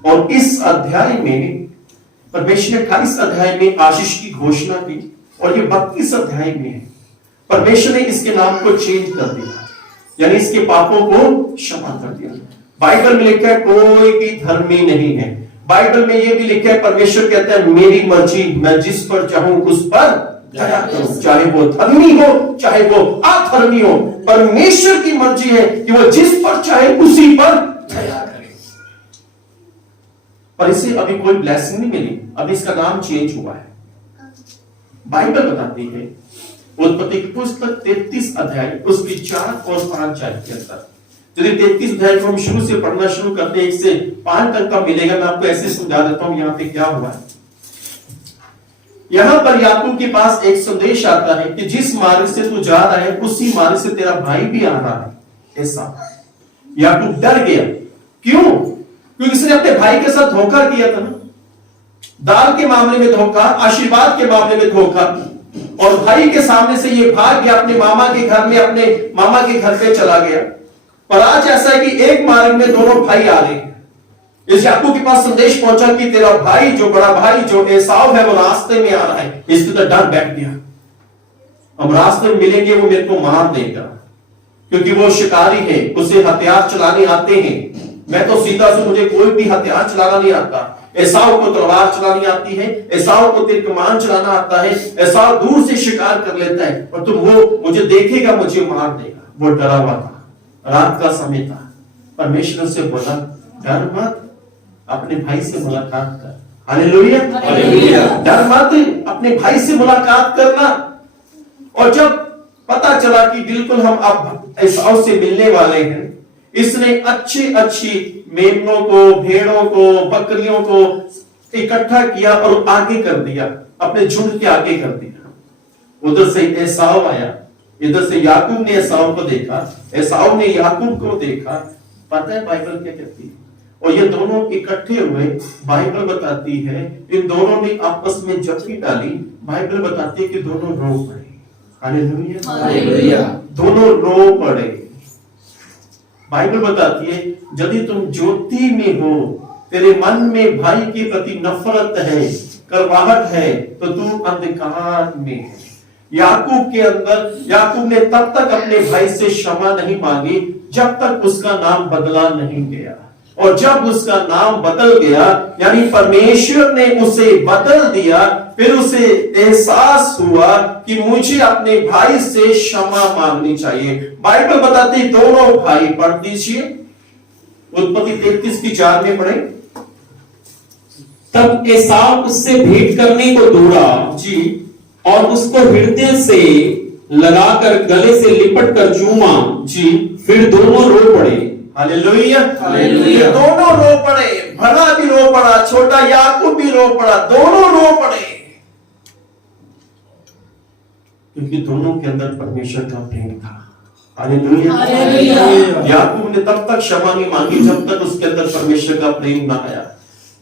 और इस अध्याय में परमेश्वर ने 28 अध्याय में आशीष की घोषणा की, और ये 32 अध्याय में है। परमेश्वर ने इसके नाम को चेंज कर दिया, यानी इसके पापों को क्षमा कर दिया। बाइबल में लिखा है कोई भी धर्मी नहीं है। बाइबल में यह भी लिखा है, परमेश्वर कहता है मेरी मर्जी, मैं जिस पर चाहूं उस पर दया करूं, चाहे वो धर्मी हो चाहे वो अधर्मी हो। परमेश्वर की मर्जी है कि वो जिस पर चाहे उसी पर दया करे। पर इसे अभी कोई ब्लेसिंग नहीं मिली, अभी इसका नाम चेंज हुआ है। बाइबल बताती है उत्पत्ति की पुस्तक 33 अध्याय उसकी 4 और 5 आयत के अंदर, यदि 33 अध्याय को हम शुरू से पढ़ना शुरू करते हैं, 1 से 5 तक का मिलेगा। मैं आपको ऐसे समझा देता हूं यहां पे क्या हुआ है। यहां पर याकूब के पास एक संदेश आता है कि जिस मार्ग से तू जा रहा है उसी मार्ग से तेरा भाई भी आ रहा है। ऐसा याकूब डर गया। क्यों? क्योंकि इसने अपने भाई के साथ धोखा किया था ना। दाल के मामले में धोखा, आशीर्वाद के मामले में धोखा, और भाई के सामने से ये भाग गया अपने मामा के घर में, अपने मामा के घर पे चला गया। पर आज ऐसा है कि एक मार्ग में दोनों भाई आ रहे हैं। इस याकूब के पास संदेश पहुंचा कि तेरा भाई, जो बड़ा भाई जो एसाव है, वो रास्ते में आ रहा है। इसके तो डर बैठ गया, अब रास्ते में मिलेंगे वो मेरे को मार देगा, क्योंकि वो शिकारी है, उसे हथियार चलाने आते हैं। मैं तो सीधा से, मुझे कोई भी हथियार चलाना नहीं आता। एसाव को तलवार चलानी आती है, एसाव को तीर कमान चलाना आता है, एसाव दूर से शिकार कर लेता है, और तुम वो मुझे देखेगा, मुझे मार देगा। वो डरा हुआ था, रात का समय था। परमेश्वर से बोला, डर मत, अपने भाई से मुलाकात कर। Hallelujah, hallelujah. डर मत, अपने भाई से मुलाकात करना। और जब पता चला कि बिल्कुल हम अब एसाव से मिलने वाले हैं, इसने अच्छी मेमनों को, भेड़ों को, बकरियों को इकट्ठा किया और आगे कर दिया, अपने झुंड के आगे कर दिया। उधर से एसाव आया, इधर से याकूब ने एसाव को देखा, एसाव ने याकूब को देखा। पता है बाइबल क्या कहती है? और ये दोनों इकट्ठे हुए। बाइबल बताती है इन दोनों ने आपस में जफ्फी डाली। बाइबल बताती है कि दोनों रो पड़े। Hallelujah, hallelujah. दोनों रो पड़े। बाइबल बताती है यदि तुम ज्योति में हो, तेरे मन में भाई के प्रति नफरत है, कड़वाहट है, तो तू अंधकार में है। याकूब के अंदर, याकूब ने तब तक अपने भाई से क्षमा नहीं मांगी जब तक उसका नाम बदला नहीं गया। और जब उसका नाम बदल गया, यानी परमेश्वर ने उसे बदल दिया, फिर उसे एहसास हुआ कि मुझे अपने भाई से क्षमा मांगनी चाहिए। बाइबल बताती दोनों भाई, पढ़ दीजिए उत्पत्ति 33 की 4 में पढ़े। तब एसाव उससे भेंट करने को दौड़ा जी, और उसको हृदय से लगाकर गले से लिपट कर चूमा जी। फिर दोनों रो पड़े। हालेलुया। हालेलुया। दोनों रो पड़े, बड़ा भी रो पड़ा, छोटा याकूब भी रो पड़ा, दोनों रो पड़े, क्योंकि दोनों के अंदर परमेश्वर का प्रेम था। हालेलुया। याकूब ने तब तक क्षमा नहीं मांगी जब तक उसके अंदर परमेश्वर का प्रेम ना आया,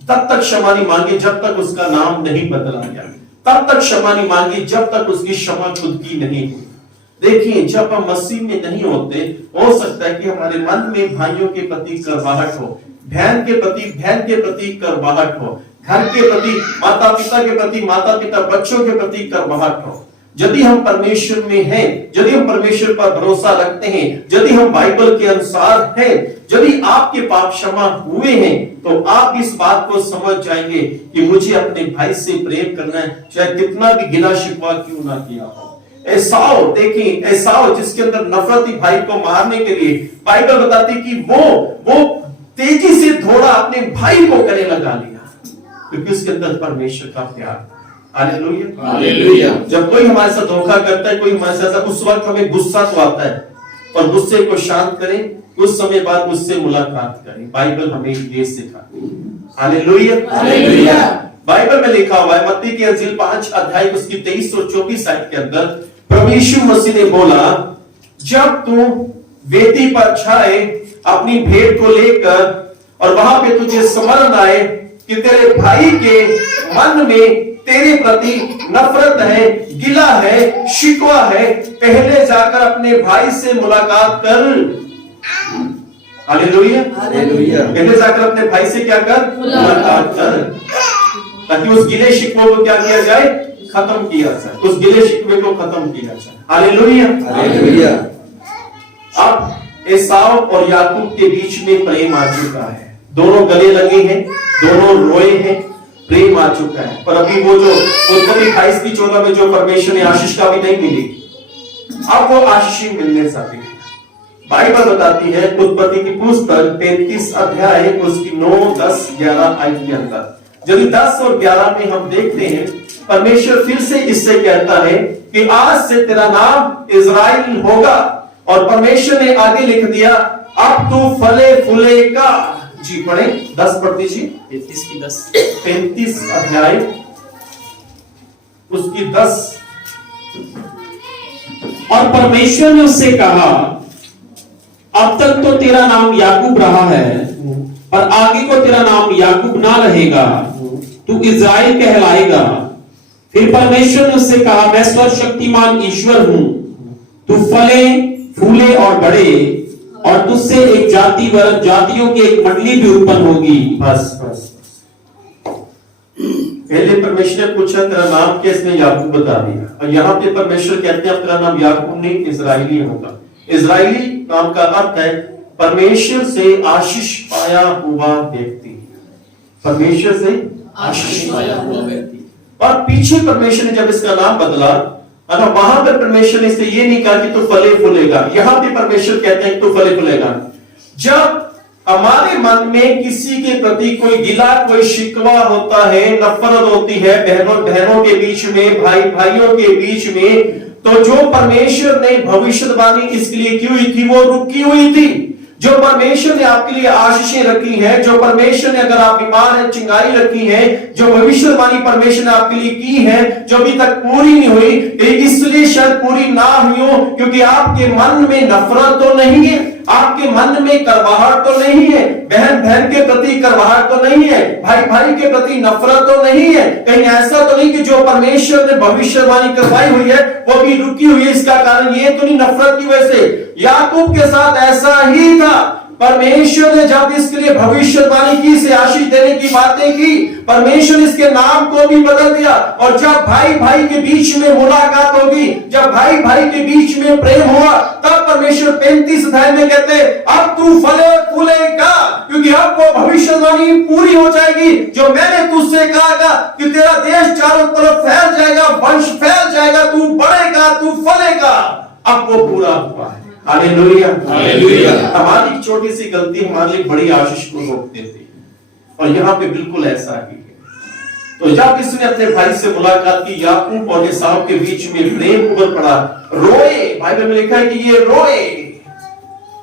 तब तक क्षमा नहीं मांगी जब तक उसका नाम नहीं बदला गया, तब तक क्षमा नहीं मांगी जब तक उसकी क्षमा खुद की नहीं हुई। देखिए, जब हम मसीह में नहीं होते, हो सकता है कि हमारे मन में भाइयों के प्रति करवाहट हो, बहन के प्रति करवाहट हो, घर के प्रति, माता पिता के प्रति, माता पिता बच्चों के प्रति करवाहट हो। यदि हम परमेश्वर में हैं, यदि हम परमेश्वर पर भरोसा रखते हैं, यदि हम बाइबल के अनुसार हैं, यदि आपके पाप क्षमा हुए हैं, तो आप इस बात को समझ जाएंगे कि मुझे अपने भाई से प्रेम करना है, चाहे कितना भी गिला शिकवा क्यों ना किया हो। एसाव, देखिए एसाव जिसके अंदर नफरत थी भाई को मारने के लिए, बाइबल बताती कि वो तेजी से दौड़ा अपने भाई को गले लगा लिया, क्योंकि उसके अंदर परमेश्वर का प्यार। हालेलुया। हालेलुया। जब कोई हमारे साथ धोखा करता है, कोई हमारे साथ, उस वक्त हमें गुस्सा तो आता है, और गुस्से को शांत करें, कुछ समय बाद उससे मुलाकात करें। बाइबल हमें ये सिखाती है। हालेलुया। हालेलुया। बाइबल में लिखा हुआ है, मत्ती की इंजील 5 अध्याय उसकी 23 और 24 आयत के अंदर प्रभु यीशु मसीह ने बोला, जब तू वेदी पर जाए अपनी भेंट को लेकर, और वहां पे तुझे स्मरण आए कि तेरे भाई के मन में तेरे प्रति नफरत है, गिला है, शिकवा है, पहले जाकर अपने भाई से मुलाकात कर। हालेलुया। हालेलुया। पहले जाकर अपने भाई से क्या कर? मुलाकात कर, ताकि उस गिले शिकवे को क्या किया जाए? खत्म किया जाए, उस गिले शिकवे को खत्म किया जाए। हालेलुया। हालेलुया। अब एसाव और याकूब के बीच में प्रेम आ चुका है, दोनों गले लगे हैं, दोनों रोए हैं, प्रेम आ चुका है। पर अभी वो जो उत्पत्ति 28 की 14 में जो परमेश्वर ने आशीष का भी नहीं मिली, अब वो आशीष मिलने जाती है। बाइबल बताती है, उत्पत्ति की पुस्तक 33 अध्याय उसकी 9, 10, 11 आयत के अंदर, यदि 10 और 11 में हम देखते हैं, परमेश्वर फिर से इससे कहता है कि आज से तेरा नाम इज़राइल होगा, और परमेश्वर ने आगे लिख दिया, अब तू फले फूलेगा। जी पढ़े, 10 पढ़ दीजिए। 35 अध्याय उसकी 10। और परमेश्वर ने उससे कहा, अब तक तो तेरा नाम याकूब रहा है, पर आगे को तेरा नाम याकूब ना रहेगा, तू इज़राइल कहलाएगा। फिर परमेश्वर ने उससे कहा, मैं सर्वशक्तिमान ईश्वर हूं, तू फले फूले और बढ़े, और तुझसे एक जाति वरन जातियों की एक मंडली भी उत्पन्न होगी। बस पहले परमेश्वर ने पूछा तेरा नाम क्या, इसने याकूब बता दिया, और यहाँ पे परमेश्वर कहते हैं अब तेरा नाम याकूब नहीं इज़राइली होगा। इज़राइली नाम का अर्थ है परमेश्वर से आशीष पाया हुआ व्यक्ति, परमेश्वर से आशीष पाया हुआ व्यक्ति। और पीछे परमेश्वर ने जब इसका नाम बदला, वहां पर परमेश्वर ने इसे ये नहीं कहा कि तू फले फूलेगा, यहां पे परमेश्वर कहते हैं तू फले फूलेगा। जब हमारे मन में किसी के प्रति कोई गिला, कोई शिकवा होता है, नफरत होती है, बहनों के बीच में, भाइयों के बीच में, तो जो परमेश्वर ने भविष्यवाणी इसके लिए की हुई थी वो रुकी हुई थी। जो परमेश्वर ने आपके लिए आशीषें रखी हैं, जो परमेश्वर ने, अगर आप बीमार हैं, चिंगारी रखी है, जो भविष्यवाणी परमेश्वर ने आपके लिए की है, जो अभी तक पूरी नहीं हुई, इसलिए शायद पूरी ना हुई हो क्योंकि आपके मन में नफरत तो नहीं है, आपके मन में करवाहट तो नहीं है, बहन के प्रति करवाहट तो नहीं है, भाई के प्रति नफरत तो नहीं है, कहीं ऐसा तो नहीं कि जो परमेश्वर ने भविष्यवाणी करवाई हुई है वो भी रुकी हुई है, इसका कारण ये तो नहीं नफरत की वजह से। याकूब के साथ ऐसा ही था, परमेश्वर ने जब इसके लिए भविष्यवाणी की, से आशीष देने की बातें की, परमेश्वर ने इसके नाम को भी बदल दिया। और जब भाई के बीच में मुलाकात होगी, जब भाई के बीच में प्रेम हुआ, तब परमेश्वर 35 अध्याय में कहते अब तू फले फूलेगा, क्योंकि अब वो भविष्यवाणी पूरी हो जाएगी जो मैंने तुझसे कहा था कि तेरा देश चारों तरफ फैल जाएगा, वंश फैल जाएगा, तू बढ़ेगा, तू फलेगा। अब वो पूरा हुआ है। हालेलुया। हालेलुया। हमारी छोटी सी गलती हमारे लिए बड़ी आशीष को रोक देती है, और यहाँ पे बिल्कुल ऐसा ही है। तो जब इसने अपने भाई से मुलाकात की, याकूब और एसाव के बीच में प्रेम उभर पड़ा, रोए, बाइबल में लिखा है कि ये रोए,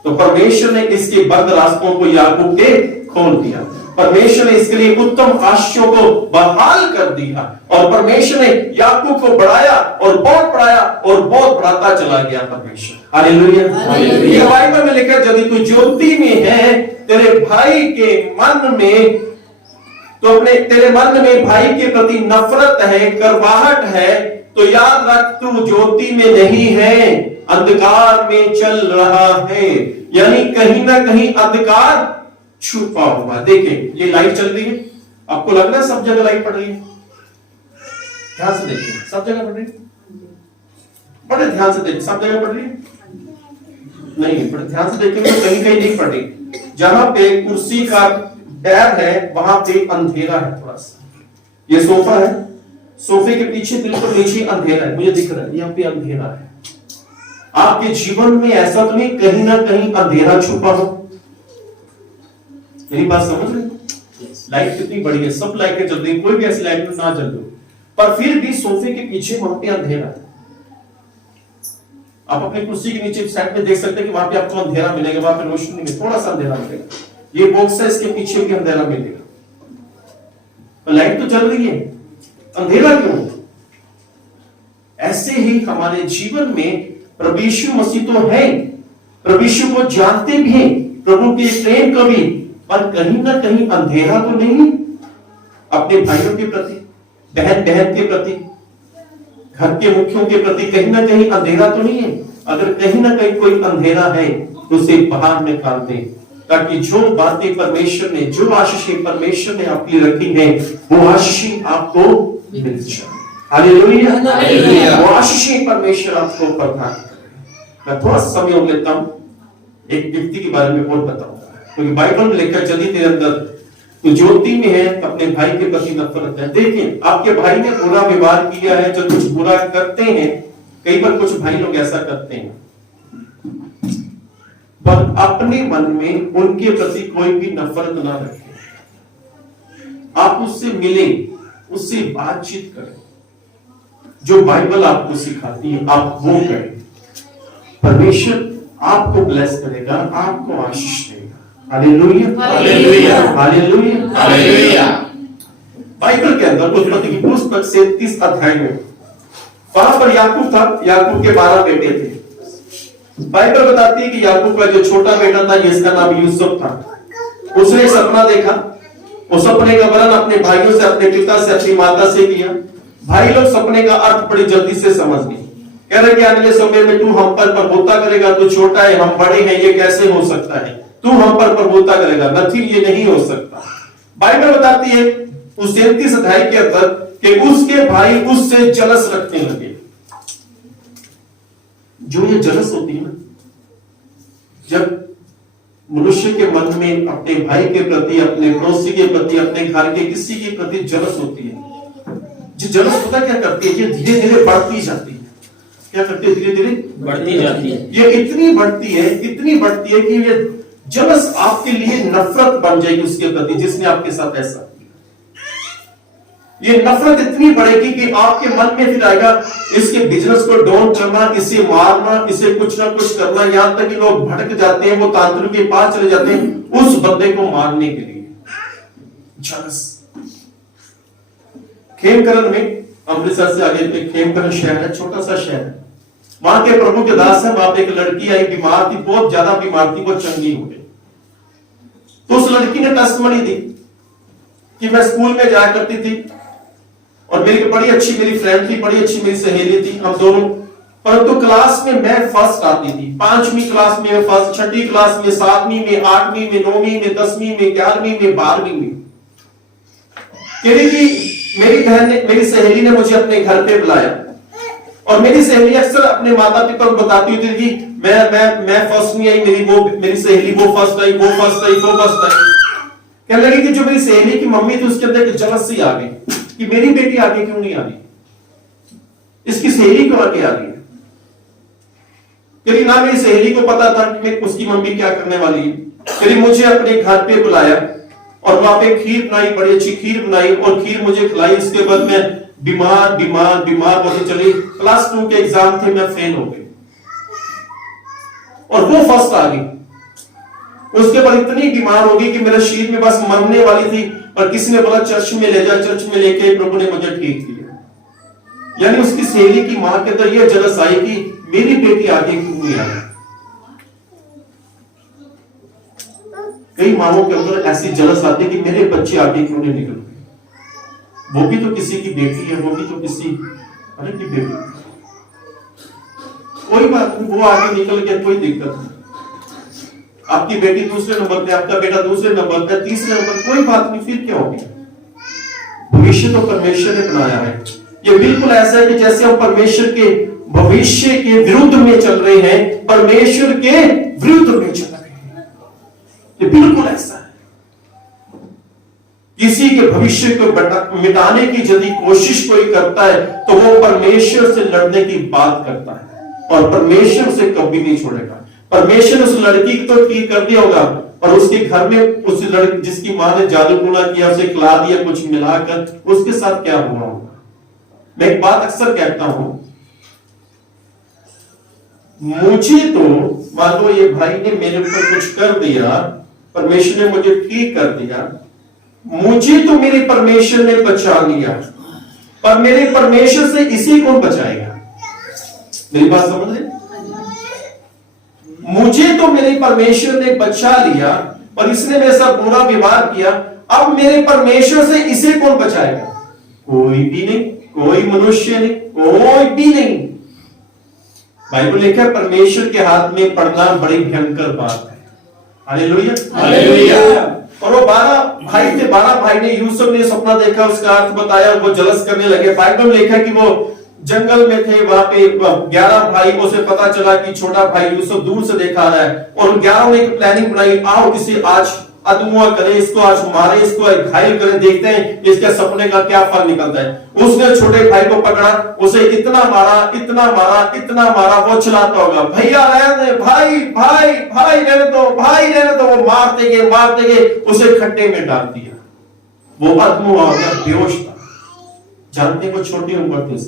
तो परमेश्वर ने इसके बंद रास्तों को याकूब के खोल दिया। परमेश्वर ने इसके लिए उत्तम आशीषों को बहाल कर दिया और परमेश्वर ने याकूब को बढ़ाया और बहुत बढ़ाया और बहुत बढ़ाता चला गया परमेश्वर। हालेलुया। ये बाइबल में लिखा, यदि तू ज्योति में है, तेरे भाई के मन में, तो अपने तेरे मन में भाई के प्रति नफरत है, करवाहट है, तो याद रख तू ज्योति में नहीं है, अंधकार में चल रहा है। यानी कहीं ना कहीं अंधकार छुपा हुआ। देखें, ये लाइट चल रही है, आपको लग रहा है सब जगह लाइट पड़ रही है? ध्यान से देखिए, सब जगह पड़ रही है? बड़े ध्यान से देखिए, सब जगह पड़ रही है? नहीं, बड़े ध्यान से देखेंगे तो कहीं कहीं नहीं पड़ रही। जहां पे कुर्सी का पैर है वहां पे अंधेरा है थोड़ा सा। ये सोफा है, सोफे के पीछे बिल्कुल नीचे अंधेरा है, मुझे दिख रहा है यहाँ पे अंधेरा है। आपके जीवन में ऐसा तो नहीं कहीं ना कहीं अंधेरा छुपा हो? मेरी बात समझ रहे? लाइट कितनी बड़ी है, सब लाइटें जल रही, कोई भी ऐसी लाइट में ना जल रही, पर फिर भी सोफे के पीछे वहां पे अंधेरा है। आप अपनी कुर्सी के नीचे साइड में देख सकते हैं कि वहां पे आपको अंधेरा मिलेगा, वहां पे रोशनी में थोड़ा सा अंधेरा मिलेगा। ये बॉक्स है, इसके पीछे भी अंधेरा मिलेगा, तो लाइट तो जल रही है, अंधेरा क्यों? ऐसे ही हमारे जीवन में प्रभु यीशु मसीह तो है, प्रभु यीशु को जानते भी हैं, प्रभु के प्रेम को भी, पर कहीं ना कहीं अंधेरा तो नहीं अपने भाइयों के प्रति, बहन के प्रति, घर के मुखियों के प्रति, कहीं ना कहीं अंधेरा तो नहीं है? अगर कहीं ना कहीं कोई अंधेरा है तो उसे बाहर निकाल दें, ताकि जो बातें परमेश्वर ने, जो आशीषें परमेश्वर ने आपके लिए रखी है, वो आशीषें आपको मिल जाए। हालेलुया। वो आशीषें परमेश्वर आपको प्रदान करे। मैं थोड़ा समय लेता हूं, एक व्यक्ति के बारे में और बताऊंगा, क्योंकि बाइबल में लिखा, यदि तेरे अंदर तो ज्योति में है तो अपने भाई के प्रति नफरत है। देखिए, आपके भाई ने बुरा व्यवहार किया है, जो कुछ बुरा करते हैं, कई बार कुछ भाई लोग ऐसा करते हैं, पर अपने मन में उनके प्रति कोई भी नफरत ना रखें। आप उससे मिलें, उससे बातचीत करें, जो बाइबल आपको सिखाती है आप वो करें। परमेश्वर आपको ब्लेस करेगा, आपको आशीष देगा। हालेलुया, हालेलुया, हालेलुया, हालेलुया। बाइबल के अंदर उत्पत्ति की पुस्तक 37 अध्याय में वहां पर याकूब था, याकूब के 12 बेटे थे। बाइबल बताती है कि याकूब का जो छोटा बेटा था, जिसका नाम यूसुफ था, उसने एक सपना देखा। उस सपने का वर्णन अपने भाइयों से, अपने पिता से, अपनी माता से किया। भाई लोग सपने का अर्थ बड़ी जल्दी से समझ गए। कह रहे कि अगले समय में तू हम पर प्रभुता करेगा, तू छोटा है, हम बड़े हैं, ये कैसे हो सकता है? तू हम पर प्रभुता करेगा, नथिंग, ये नहीं हो सकता। बाइबल बताती है उस 37 अध्याय के अंदर कि उसके भाई उससे जलस रखने लगे। जो ये जलस होती है ना, जब मनुष्य के मन में अपने भाई के प्रति, अपने पड़ोसी के प्रति, अपने घर के किसी के प्रति जलस होती है, जो जलस पता क्या करती है? ये धीरे धीरे बढ़ती जाती है। क्या करती है? धीरे धीरे बढ़ती जाती है। ये इतनी बढ़ती है, इतनी बढ़ती है कि ये जलस आपके लिए नफरत बन जाएगी उसके प्रति, जिसने आपके साथ ऐसा किया। ये नफरत इतनी बढ़ेगी कि आपके मन में फिर आएगा इसके बिजनेस को डाउन करना, इसे मारना, इसे कुछ ना कुछ करना। यहां तक कि लोग भटक जाते हैं, वो तांत्रिक के पास चले जाते हैं उस बंदे को मारने के लिए। जलस। खेमकरण में, अमृतसर से आगे पे खेमकरण शहर है, छोटा सा शहर है। वहां के प्रभु के दास है, वहां पे एक लड़की आई, बीमार थी, बहुत ज्यादा बीमार थी, वो चंगी हो गई। तो उस लड़की ने टेस्टिमनी दी कि मैं स्कूल में जाया करती थी और मेरी बड़ी अच्छी मेरी फ्रेंड थी, बड़ी अच्छी मेरी सहेली थी, हम दोनों, परंतु क्लास में मैं फर्स्ट आती थी। 5वीं क्लास में मैं फर्स्ट, 6ठी क्लास में, 7वीं में, 8वीं में, 9वीं में, 10वीं में, 11वीं में, 12वीं में। मेरी बहन ने, मेरी सहेली ने मुझे अपने घर पे बुलाया और मेरी सहेली अक्सर अपने माता पिता को बताती थी कि मैं फर्स्ट नहीं आई, मेरी सहेली वो फर्स्ट आई, वो फर्स्ट आई, वो फर्स्ट आई। कहने लगी कि जो मेरी सहेली की मम्मी थी उसके अंदर जलस सी आ गई कि मेरी बेटी आगे क्यों नहीं आ रही, इसकी सहेली क्यों आगे आ रही है। क्योंकि ना मेरी सहेली को पता था कि उसकी मम्मी क्या करने वाली है। फिर मुझे अपने घर पे बुलाया और वहां पे खीर बनाई, बड़ी अच्छी खीर बनाई और खीर मुझे खिलाई। इसके बाद मैं बीमार होती चली। क्लास 2 के एग्जाम थे, मैं फेल हो गई और वो फर्स्ट आ गई। उसके बाद इतनी बीमार हो गई कि मेरे शरीर में बस मरने वाली थी, और किसी ने बोला चर्च में ले जा, चर्च में लेके प्रभु ने मुझे ठीक किया। यानी उसकी सहेली की मां के अंदर यह जलस आई कि मेरी बेटी आगे क्यों नहीं आई। कई माओं के अंदर ऐसी जलस आती है कि मेरे बच्चे आगे क्यों नहीं निकल गए, वो भी तो किसी की बेटी है, वो भी तो किसी अरे की बेटी, कोई बात नहीं, वो आगे निकल गया, कोई दिक्कत नहीं। आपकी बेटी दूसरे नंबर पे, आपका बेटा दूसरे नंबर पे, तीसरे नंबर, कोई बात नहीं, फिर क्या हो गया। भविष्य तो परमेश्वर ने बनाया है। ये बिल्कुल ऐसा है कि जैसे हम परमेश्वर के भविष्य के विरुद्ध में चल रहे हैं, परमेश्वर के विरुद्ध में चल रहे हैं। ये बिल्कुल ऐसा है। किसी के भविष्य को मिटाने की यदि कोशिश कोई करता है तो वो परमेश्वर से लड़ने की बात करता है, और परमेश्वर उसे कभी नहीं छोड़ेगा। परमेश्वर ने उस लड़की को तो ठीक कर दिया होगा, और उसके घर में उस लड़की जिसकी मां ने जादू टोना किया, उसे खिला दिया कुछ मिलाकर, उसके साथ क्या हुआ होगा। मैं एक बात अक्सर कहता हूं, मुझे तो मान लो ये भाई ने मेरे ऊपर कुछ कर दिया, परमेश्वर ने मुझे ठीक कर दिया, मुझे तो मेरे परमेश्वर ने बचा लिया, पर मेरे परमेश्वर से इसे कौन बचाएगा। मेरी बात समझ रहे? मुझे तो मेरे परमेश्वर ने बचा लिया, पर इसने मेरे साथ बुरा व्यवहार किया, अब मेरे परमेश्वर से इसे कौन बचाएगा। कोई भी नहीं, कोई मनुष्य नहीं, कोई भी नहीं। बाइबल लिखा है परमेश्वर के हाथ में पड़ना बड़ी भयंकर बात है। Hallelujah, hallelujah. और वो 12 भाई थे, 12 भाई ने, यूसुफ ने सपना देखा, उसका अर्थ बताया, वो जलस करने लगे। बाइबल में लिखा कि वो जंगल में थे, वहां पे 11 भाई, उसे पता चला कि छोटा भाई यूसुफ दूर से देखा रहा है, और 11 ने एक प्लानिंग बनाई, आओ इसे आज अदमुआ करें, इसको आज मारे, इसको घायल करें, देखते हैं इसके सपने का क्या फल निकलता है। उसने छोटे भाई को पकड़ा, उसे इतना मारा, इतना मारा, इतना मारा, वो चिल्लाता होगा भैया रहने दे, भाई भाई भाई रहने दो, भाई रहने दो। वो मारते गए उसे खड्डे में डाल दिया। वो अदमुआ हो गया, बेहोश था। जानते वो छोटी उम्र थी,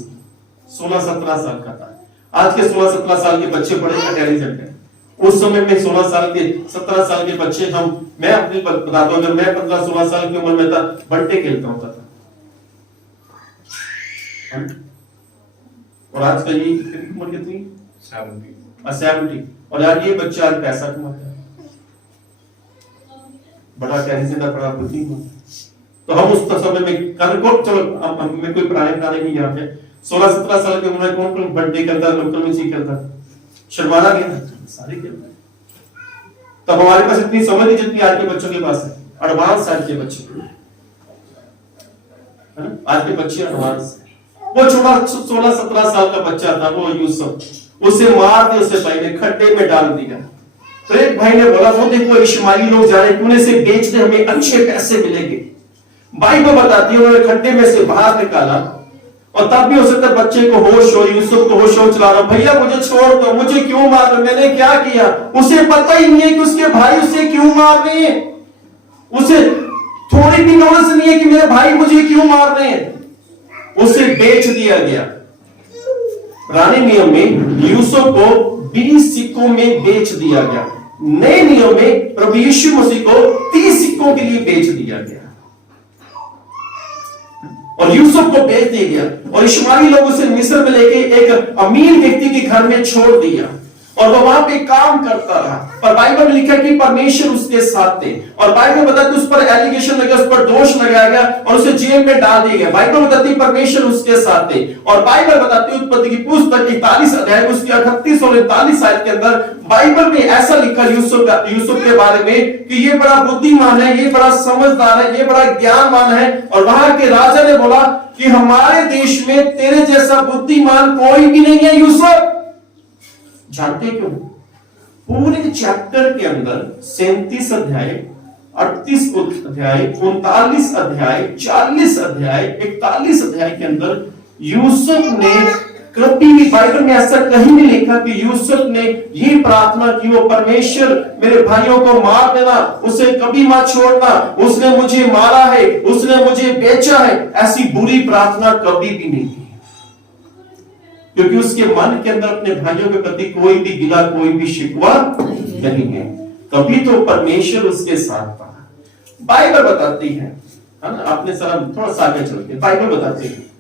16-17 साल का था। आज के 16-17 साल के बच्चे बड़े इंटेलिजेंट हैं। उस समय में 16 साल के 17 साल के बच्चे, मैं अपनी बताता हूं, जब मैं 15-16 साल की उम्र में था, बंटे खेलता होता था। और आज का ये उम्र कितनी? 70। और यार ये बच्चा आज पैसा कमाता है, बड़ा इंटेलिजेंट, बड़ा बुद्धिमान। तो हम उस समय में चलो मैं कोई पुराने नहीं यहाँ पे 16-17 साल की उम्र में कौन बर्थडे करता, लोकल में करता, शर्माना गया, सारे खेलते। तब हमारे पास इतनी समझ नहीं जितनी आज के बच्चों के पास है। एडवांस आज के बच्चे, आज के बच्चे एडवांस। वो छोटा 16-17 साल का बच्चा था, वो यूसुफ, उसे मार दिया, उसे भाई ने खड्डे में डाल दिया। तो एक भाई ने बोला, वो देखो इश्माइली लोग जा रहे, तूने से बेच दे, हमें अच्छे पैसे मिलेंगे। बाइबल बताती है उन्होंने खड्डे में से बाहर निकाला, और तब भी हो सकता है बच्चे को होश हो, यूसुफ को होश हो, चला रहा, भैया मुझे छोड़ दो, मुझे क्यों मार रहे, मैंने क्या किया। उसे पता ही नहीं है कि उसके भाई उसे क्यों मार रहे हैं, उसे थोड़ी भी नॉलेज नहीं है कि मेरे भाई मुझे क्यों मार रहे हैं। उसे बेच दिया गया। पुराने नियम में यूसुफ को 20 सिक्कों में बेच दिया गया, नए नियम में प्रभु यीशु मसीह को 30 सिक्कों के लिए बेच दिया गया, और यूसुफ को बेच दिया गया। और इश्माइली लोग उसे मिस्र में लेके एक अमीर व्यक्ति के घर में छोड़ दिया, और वो वहां पे काम करता रहा। पर बाइबल में लिखा कि परमेश्वर उसके साथ थे, और बाइबल बताती उस पर एलिगेशन लगा, उस पर दोष लगाया गया, और उसे जेल में डाल दिया गया। बाइबल बताती परमेश्वर उसके साथ थे। और बाइबल बताती उत्पत्ति की पुस्तक 41 अध्याय उसकी 38 और 39 आयत के अंदर बाइबल में ऐसा लिखा यूसुफ के बारे में कि ये बड़ा बुद्धिमान है, ये बड़ा समझदार है, ये बड़ा ज्ञानवान है। और वहां के राजा ने बोला कि हमारे देश में तेरे जैसा बुद्धिमान कोई भी नहीं है यूसुफ। जानते क्यों? पूरे चैप्टर के अंदर 37 अध्याय, 38 अध्याय, 39 अध्याय, 40 अध्याय, 41 अध्याय के अंदर यूसुफ ने कभी भी बाइबल में ऐसा कहीं नहीं लिखा कि यूसुफ ने ये प्रार्थना की, वो परमेश्वर मेरे भाइयों को मार देना, उसे कभी मत छोड़ना, उसने मुझे मारा है, उसने मुझे बेचा है। ऐसी बुरी प्रार्थना कभी भी नहीं की, क्योंकि उसके मन के अंदर अपने भाइयों के प्रति कोई भी गिला, कोई भी शिकवा नहीं है। तभी तो परमेश्वर उसके साथ था। बाइबल बताती है ना, आपने सर थोड़ा सा आगे चल के बाइबल बताती है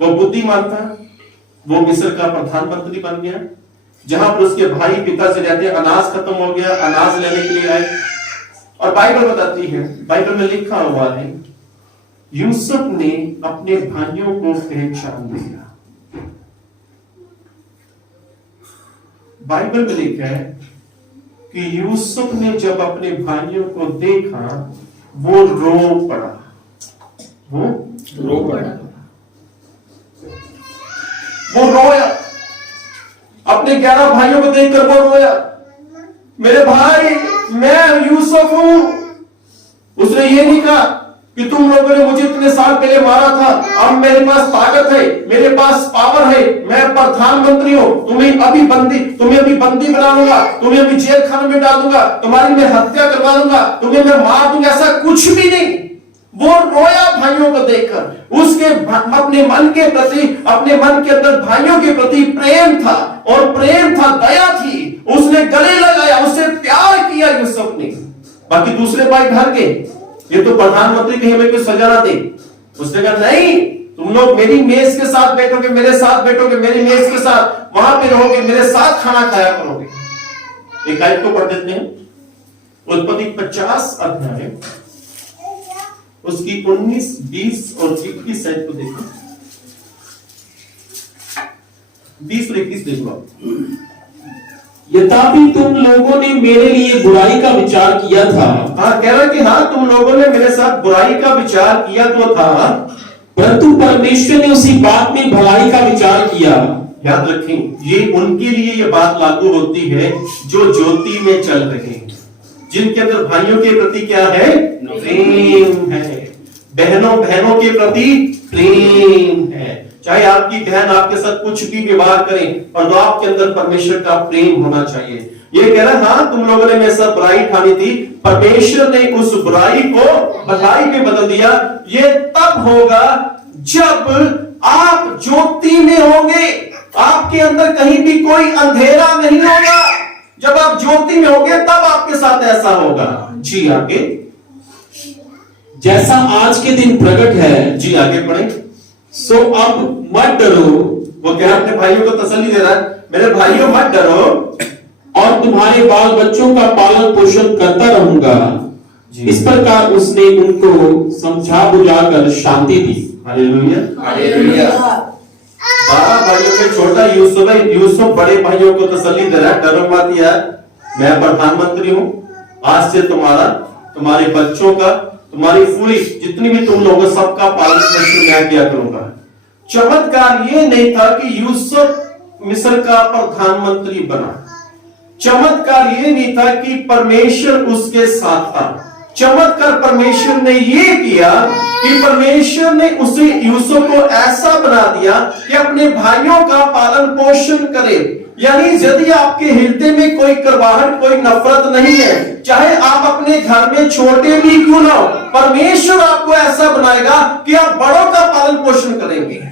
वो बुद्धिमान था, वो मिस्र का प्रधानमंत्री बन गया, जहां पर उसके भाई पिता से रहते अनाज खत्म हो गया, अनाज लेने के लिए आए। और बाइबल बताती है, बाइबल में लिखा हुआ है यूसुफ ने अपने भाइयों को पहचान लिया। बाइबल में लिखा है कि यूसुफ ने जब अपने भाइयों को देखा वो रो पड़ा, वो रो पड़ा। वो रोया, अपने 11 भाइयों को देखकर वो रोया, मेरे भाई मैं यूसुफ हूं। उसने ये नहीं कहा कि तुम लोगों ने मुझे इतने साल पहले मारा था, अब मेरे पास ताकत है, मेरे पास पावर है, मैं प्रधानमंत्री हूं, तुम्हें अभी बंदी बना लूंगा, तुम्हें अभी जेल खाने में डाल दूंगा, तुम्हारी मैं हत्या करवा दूंगा, तुम्हें मैं मार दूंगा, ऐसा कुछ भी नहीं। वो रोया भाइयों को देखकर, उसके अपने मन के प्रति, अपने मन के अंदर भाइयों के प्रति प्रेम था, और प्रेम था, दया थी, उसने गले लगाया, उससे प्यार किया यूसुफ ने। बाकी दूसरे भाई डर गए, ये तो प्रधानमंत्री कहीं हमें कोई सजा ना दे। उसने कहा नहीं, तुम लोग मेरी मेज के साथ बैठोगे, मेरे साथ बैठोगे, मेरी मेज के साथ वहां पे रहोगे, मेरे साथ खाना खाया करोगे। एक आयत को पढ़ देते हैं, उत्पत्ति 50 अध्याय उसकी 19, 20 और 21 आयत को देखो। 20 और 21 देखो। यद्यपि तुम लोगों ने मेरे लिए बुराई का विचार किया था। हाँ, कह रहा है कि हाँ तुम लोगों ने मेरे साथ बुराई का विचार किया तो था, परंतु परमेश्वर ने उसी बात में भलाई का विचार किया। याद रखें, ये उनके लिए ये बात लागू होती है जो ज्योति में चल रहे हैं, जिनके अंदर भाइयों के प्रति क्या है? प्रेम है। बहनों के प्रति प्रेम है। चाहे आपकी बहन आपके साथ कुछ भी व्यवहार करे, और तो आपके अंदर परमेश्वर का प्रेम होना चाहिए। ये कह रहा, हाँ तुम लोगों ने मेरे साथ बुराई ठानी थी, परमेश्वर ने उस बुराई को भलाई में बदल दिया। ये तब होगा जब आप ज्योति में होंगे, आपके अंदर कहीं भी कोई अंधेरा नहीं होगा। जब आप ज्योति में होंगे तब आपके साथ ऐसा होगा। जी आगे। जैसा आज के दिन प्रकट है, जी आगे पढ़े। सो अब मत डरो। वो क्या अपने भाइयों को तसल्ली दे रहा है, मेरे भाइयों मत डरो, और तुम्हारे बाल बच्चों का पालन पोषण करता रहूंगा। इस प्रकार उसने उनको समझा बुझाकर शांति दी। Hallelujah, hallelujah. 12 भाइयों में छोटा यूसुफ है। यूसुफ बड़े भाइयों को तसल्ली दे रहा है, डरो मत यार, मैं प्रधानमंत्री हूं, आज से तुम्हारे बच्चों का, तुम्हारी पूरी जितनी भी तुम लोग सबका पालन पोषण मैं किया करूंगा। चमत्कार ये नहीं था कि यूसुफ मिस्र का प्रधानमंत्री बना, चमत्कार ये नहीं था कि परमेश्वर उसके साथ था। चमत्कार परमेश्वर ने ये किया कि परमेश्वर ने उसे यूसुफ को ऐसा बना दिया कि अपने भाइयों का पालन पोषण करे। यानी यदि आपके हृदय में कोई करवाहट, कोई नफरत नहीं है, चाहे आप अपने घर में छोटे भी क्यों ना हो, परमेश्वर आपको ऐसा बनाएगा कि आप बड़ों का पालन पोषण करेंगे।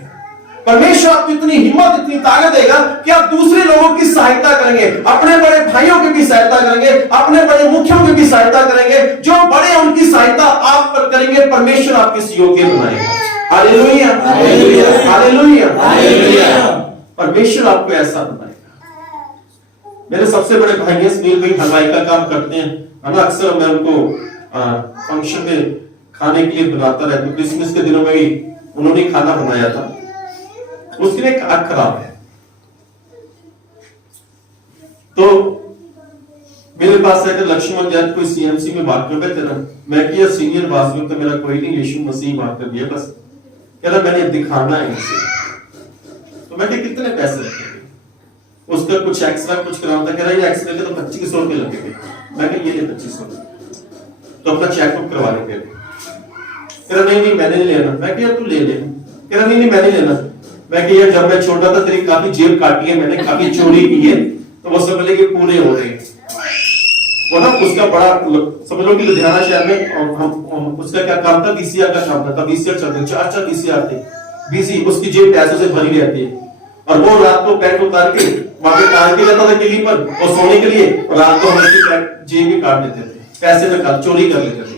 परमेश्वर आपको इतनी हिम्मत, इतनी ताकत देगा कि आप दूसरे लोगों की सहायता करेंगे, अपने बड़े भाइयों की भी सहायता करेंगे, अपने बड़े मुखियों की भी सहायता करेंगे। जो बड़े उनकी सहायता आप पर करेंगे, परमेश्वर आपके इस योग्य बनाएगा। हालेलुया, हालेलुया, हालेलुया, हालेलुया। परमेश्वर आपको ऐसा बनाएगा। मेरे सबसे बड़े भाई हैं सुनील भाई, हलवाई का काम करते हैं, है ना। अक्सर मैं उनको फंक्शन में खाने के लिए बुलाता रहता हूँ। क्रिसमस के दिनों में भी उन्होंने खाना बनाया था। उसके लिए आंख खराब है, तो मेरे पास आकर लक्ष्मण जैन कोई सीएमसी में बात कर रहे थे। मैं किया सीनियर बात तो मेरा कोई नहीं, यीशु मसीह बात कर दिया बस। कह रहा मैंने दिखाना है इसे। तो मैं कितने पैसे लगेंगे? उसका कुछ एक्सरा कुछ कराना था। कह रहा ये एक्सरे के तो 2500 रुपए लगेंगे। मैं कह ये 2500 तो अपना चेकअप करवा लेंगे। कह रहा नहीं मैंने नहीं लेना। मैं कह तू ले ले। कह रहा नहीं मैंने लेना। मैं कह जब मैं छोटा था तेरी काफी जेब काटी है, मैंने काफी चोरी की है, तो वो समझ ले कि पूरे हो रहे हैं। वो ना उसका बड़ा समझ लो कि लुधियाना शहर में हम उसका क्या काम था, बीसीआर का काम था। बीसीआर चलते 4 बीसीआर थे, बीसी उसकी जेब पैसों से भरी रहती है। और वो रात को पैंट उतार के वहां पे टांग के जाता था किली पर और सोने के लिए, और रात को हम उसकी पैंट जेब में काट देते थे, पैसे निकाल चोरी कर लेते थे।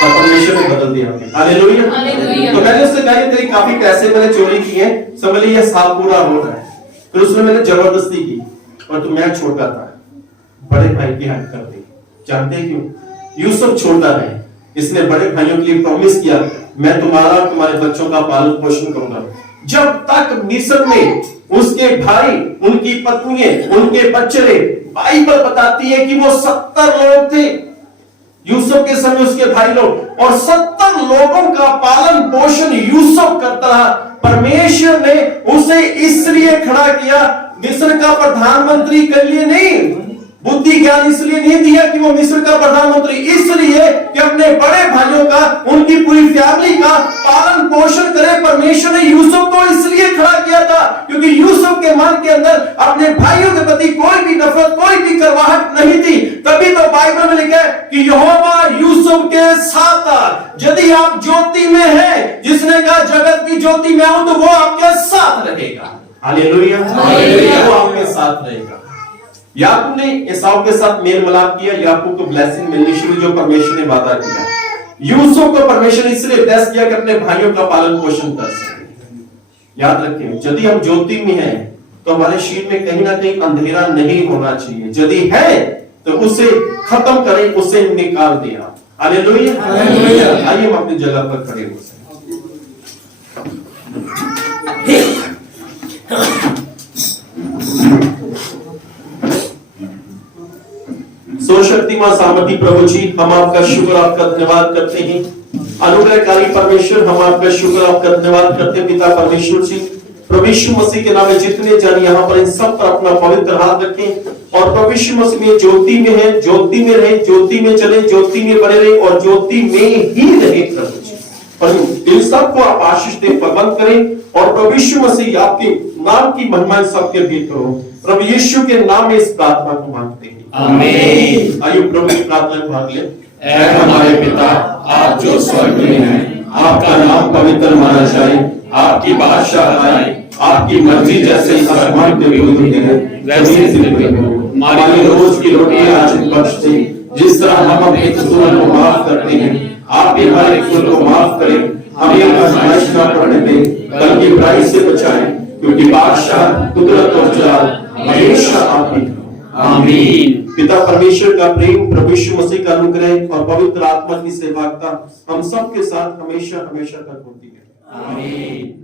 और परमेश्वर ने बदल दिया हमें। हालेलुया। तो मैंने उससे कहा तेरी काफी पैसे मैंने चोरी किए, समझ ली ये साल पूरा हो रहा है। फिर उसने मैंने जबरदस्ती की, और तो मैं छोटा था, बड़े भाई की हेल्प कर दी। जानते हैं क्यों? यूसुफ छोटा है, इसने बड़े भाइयों के लिए प्रॉमिस किया मैं तुम्हारा और तुम्हारे बच्चों का पालन पोषण करूंगा। जब तक मिस्र में उसके भाई, उनकी पत्नियां, उनके बच्चे, बाइबल बताती है कि वो 70 लोग थे यूसुफ के समय, उसके भाई लोग, और 70 लोगों का पालन पोषण यूसुफ करता रहा। परमेश्वर ने उसे इसलिए खड़ा किया, मिस्र का प्रधानमंत्री के लिए नहीं, बुद्धि ज्ञान इसलिए नहीं दिया कि वो मिस्र का प्रधानमंत्री, इसलिए कि अपने बड़े भाइयों का, उनकी पूरी फैमिली का पालन पोषण करे। परमेश्वर ने यूसुफ को इसलिए खड़ा किया था क्योंकि यूसुफ के मन के अंदर अपने भाइयों के प्रति कोई भी नफरत, कोई भी करवाहट नहीं थी। तभी तो बाइबल में लिखा है कि यहोवा यूसुफ के साथ था। यदि आप ज्योति में हैं, जिसने कहा जगत की ज्योति में हूं, तो वो आपके साथ रहेगा। हालेलुया, वो आपके साथ रहेगा। याकूब ने एसाव के साथ मेल मिलाप किया, याकूब को ब्लेसिंग मिलनी शुरू, जो परमेश्वर ने वादा किया। यूसुफ को परमेश्वर ने इसलिए ब्लेस किया कि अपने भाइयों का पालन पोषण कर सके। याद रखें, यदि हम ज्योति में हैं तो हमारे शरीर में कहीं ना कहीं अंधेरा नहीं होना चाहिए। यदि है तो उसे खत्म करें, उसे निकाल दिया। हालेलुया। आइए हम अपनी जगह पर खड़े हो सकते। शक्तिमान सामर्थी प्रभु जी, हम आपका शुक्र, आपका धन्यवाद करते हैं। अनुग्रहकारी परमेश्वर, हम आपका शुक्र, आपका धन्यवाद करते हैं। पिता परमेश्वर जी, प्रभु यीशु मसीह के नाम में जितने जन यहाँ पर, इन सब पर अपना पवित्र हाथ रखें, और प्रभु यीशु मसीह में ज्योति में है, ज्योति में रहे, ज्योति में चले, ज्योति में बने रहे, और ज्योति में ही रहे प्रभु जी। पर इन सबको आप आशीष दे, प्रबंध करें, और प्रभु यीशु मसीह आपके नाम की महिमा सबके भी करो। प्रभु यीशु के नाम में इस प्रार्थना को मांगते हैं, आमीन। आइए प्रभु की प्रार्थना को भाग ले। ऐ हमारे पिता, आप जो स्वर्ग में हैं, आपका नाम पवित्र माना जाए, आपकी बादशाह आए, आपकी मर्जी जैसे आसमान पे भी होती है वैसे जमीन पे हो। हमारी रोज की रोटी आज बख्श दे, जिस तरह हम अपने कसूरों को माफ करते हैं, आप भी हमारे कसूर को माफ करें। हमें आजमाइश न पड़ने दें, बल्कि बुराई से बचाएं, क्योंकि बादशाह, कुदरत और जलाल हमेशा आपकी। आमीन। पिता परमेश्वर का प्रेम, प्रभु यीशु मसीह का अनुग्रह और पवित्र आत्मा की सेवा हम सबके साथ हमेशा हमेशा तक होती है। आमीन।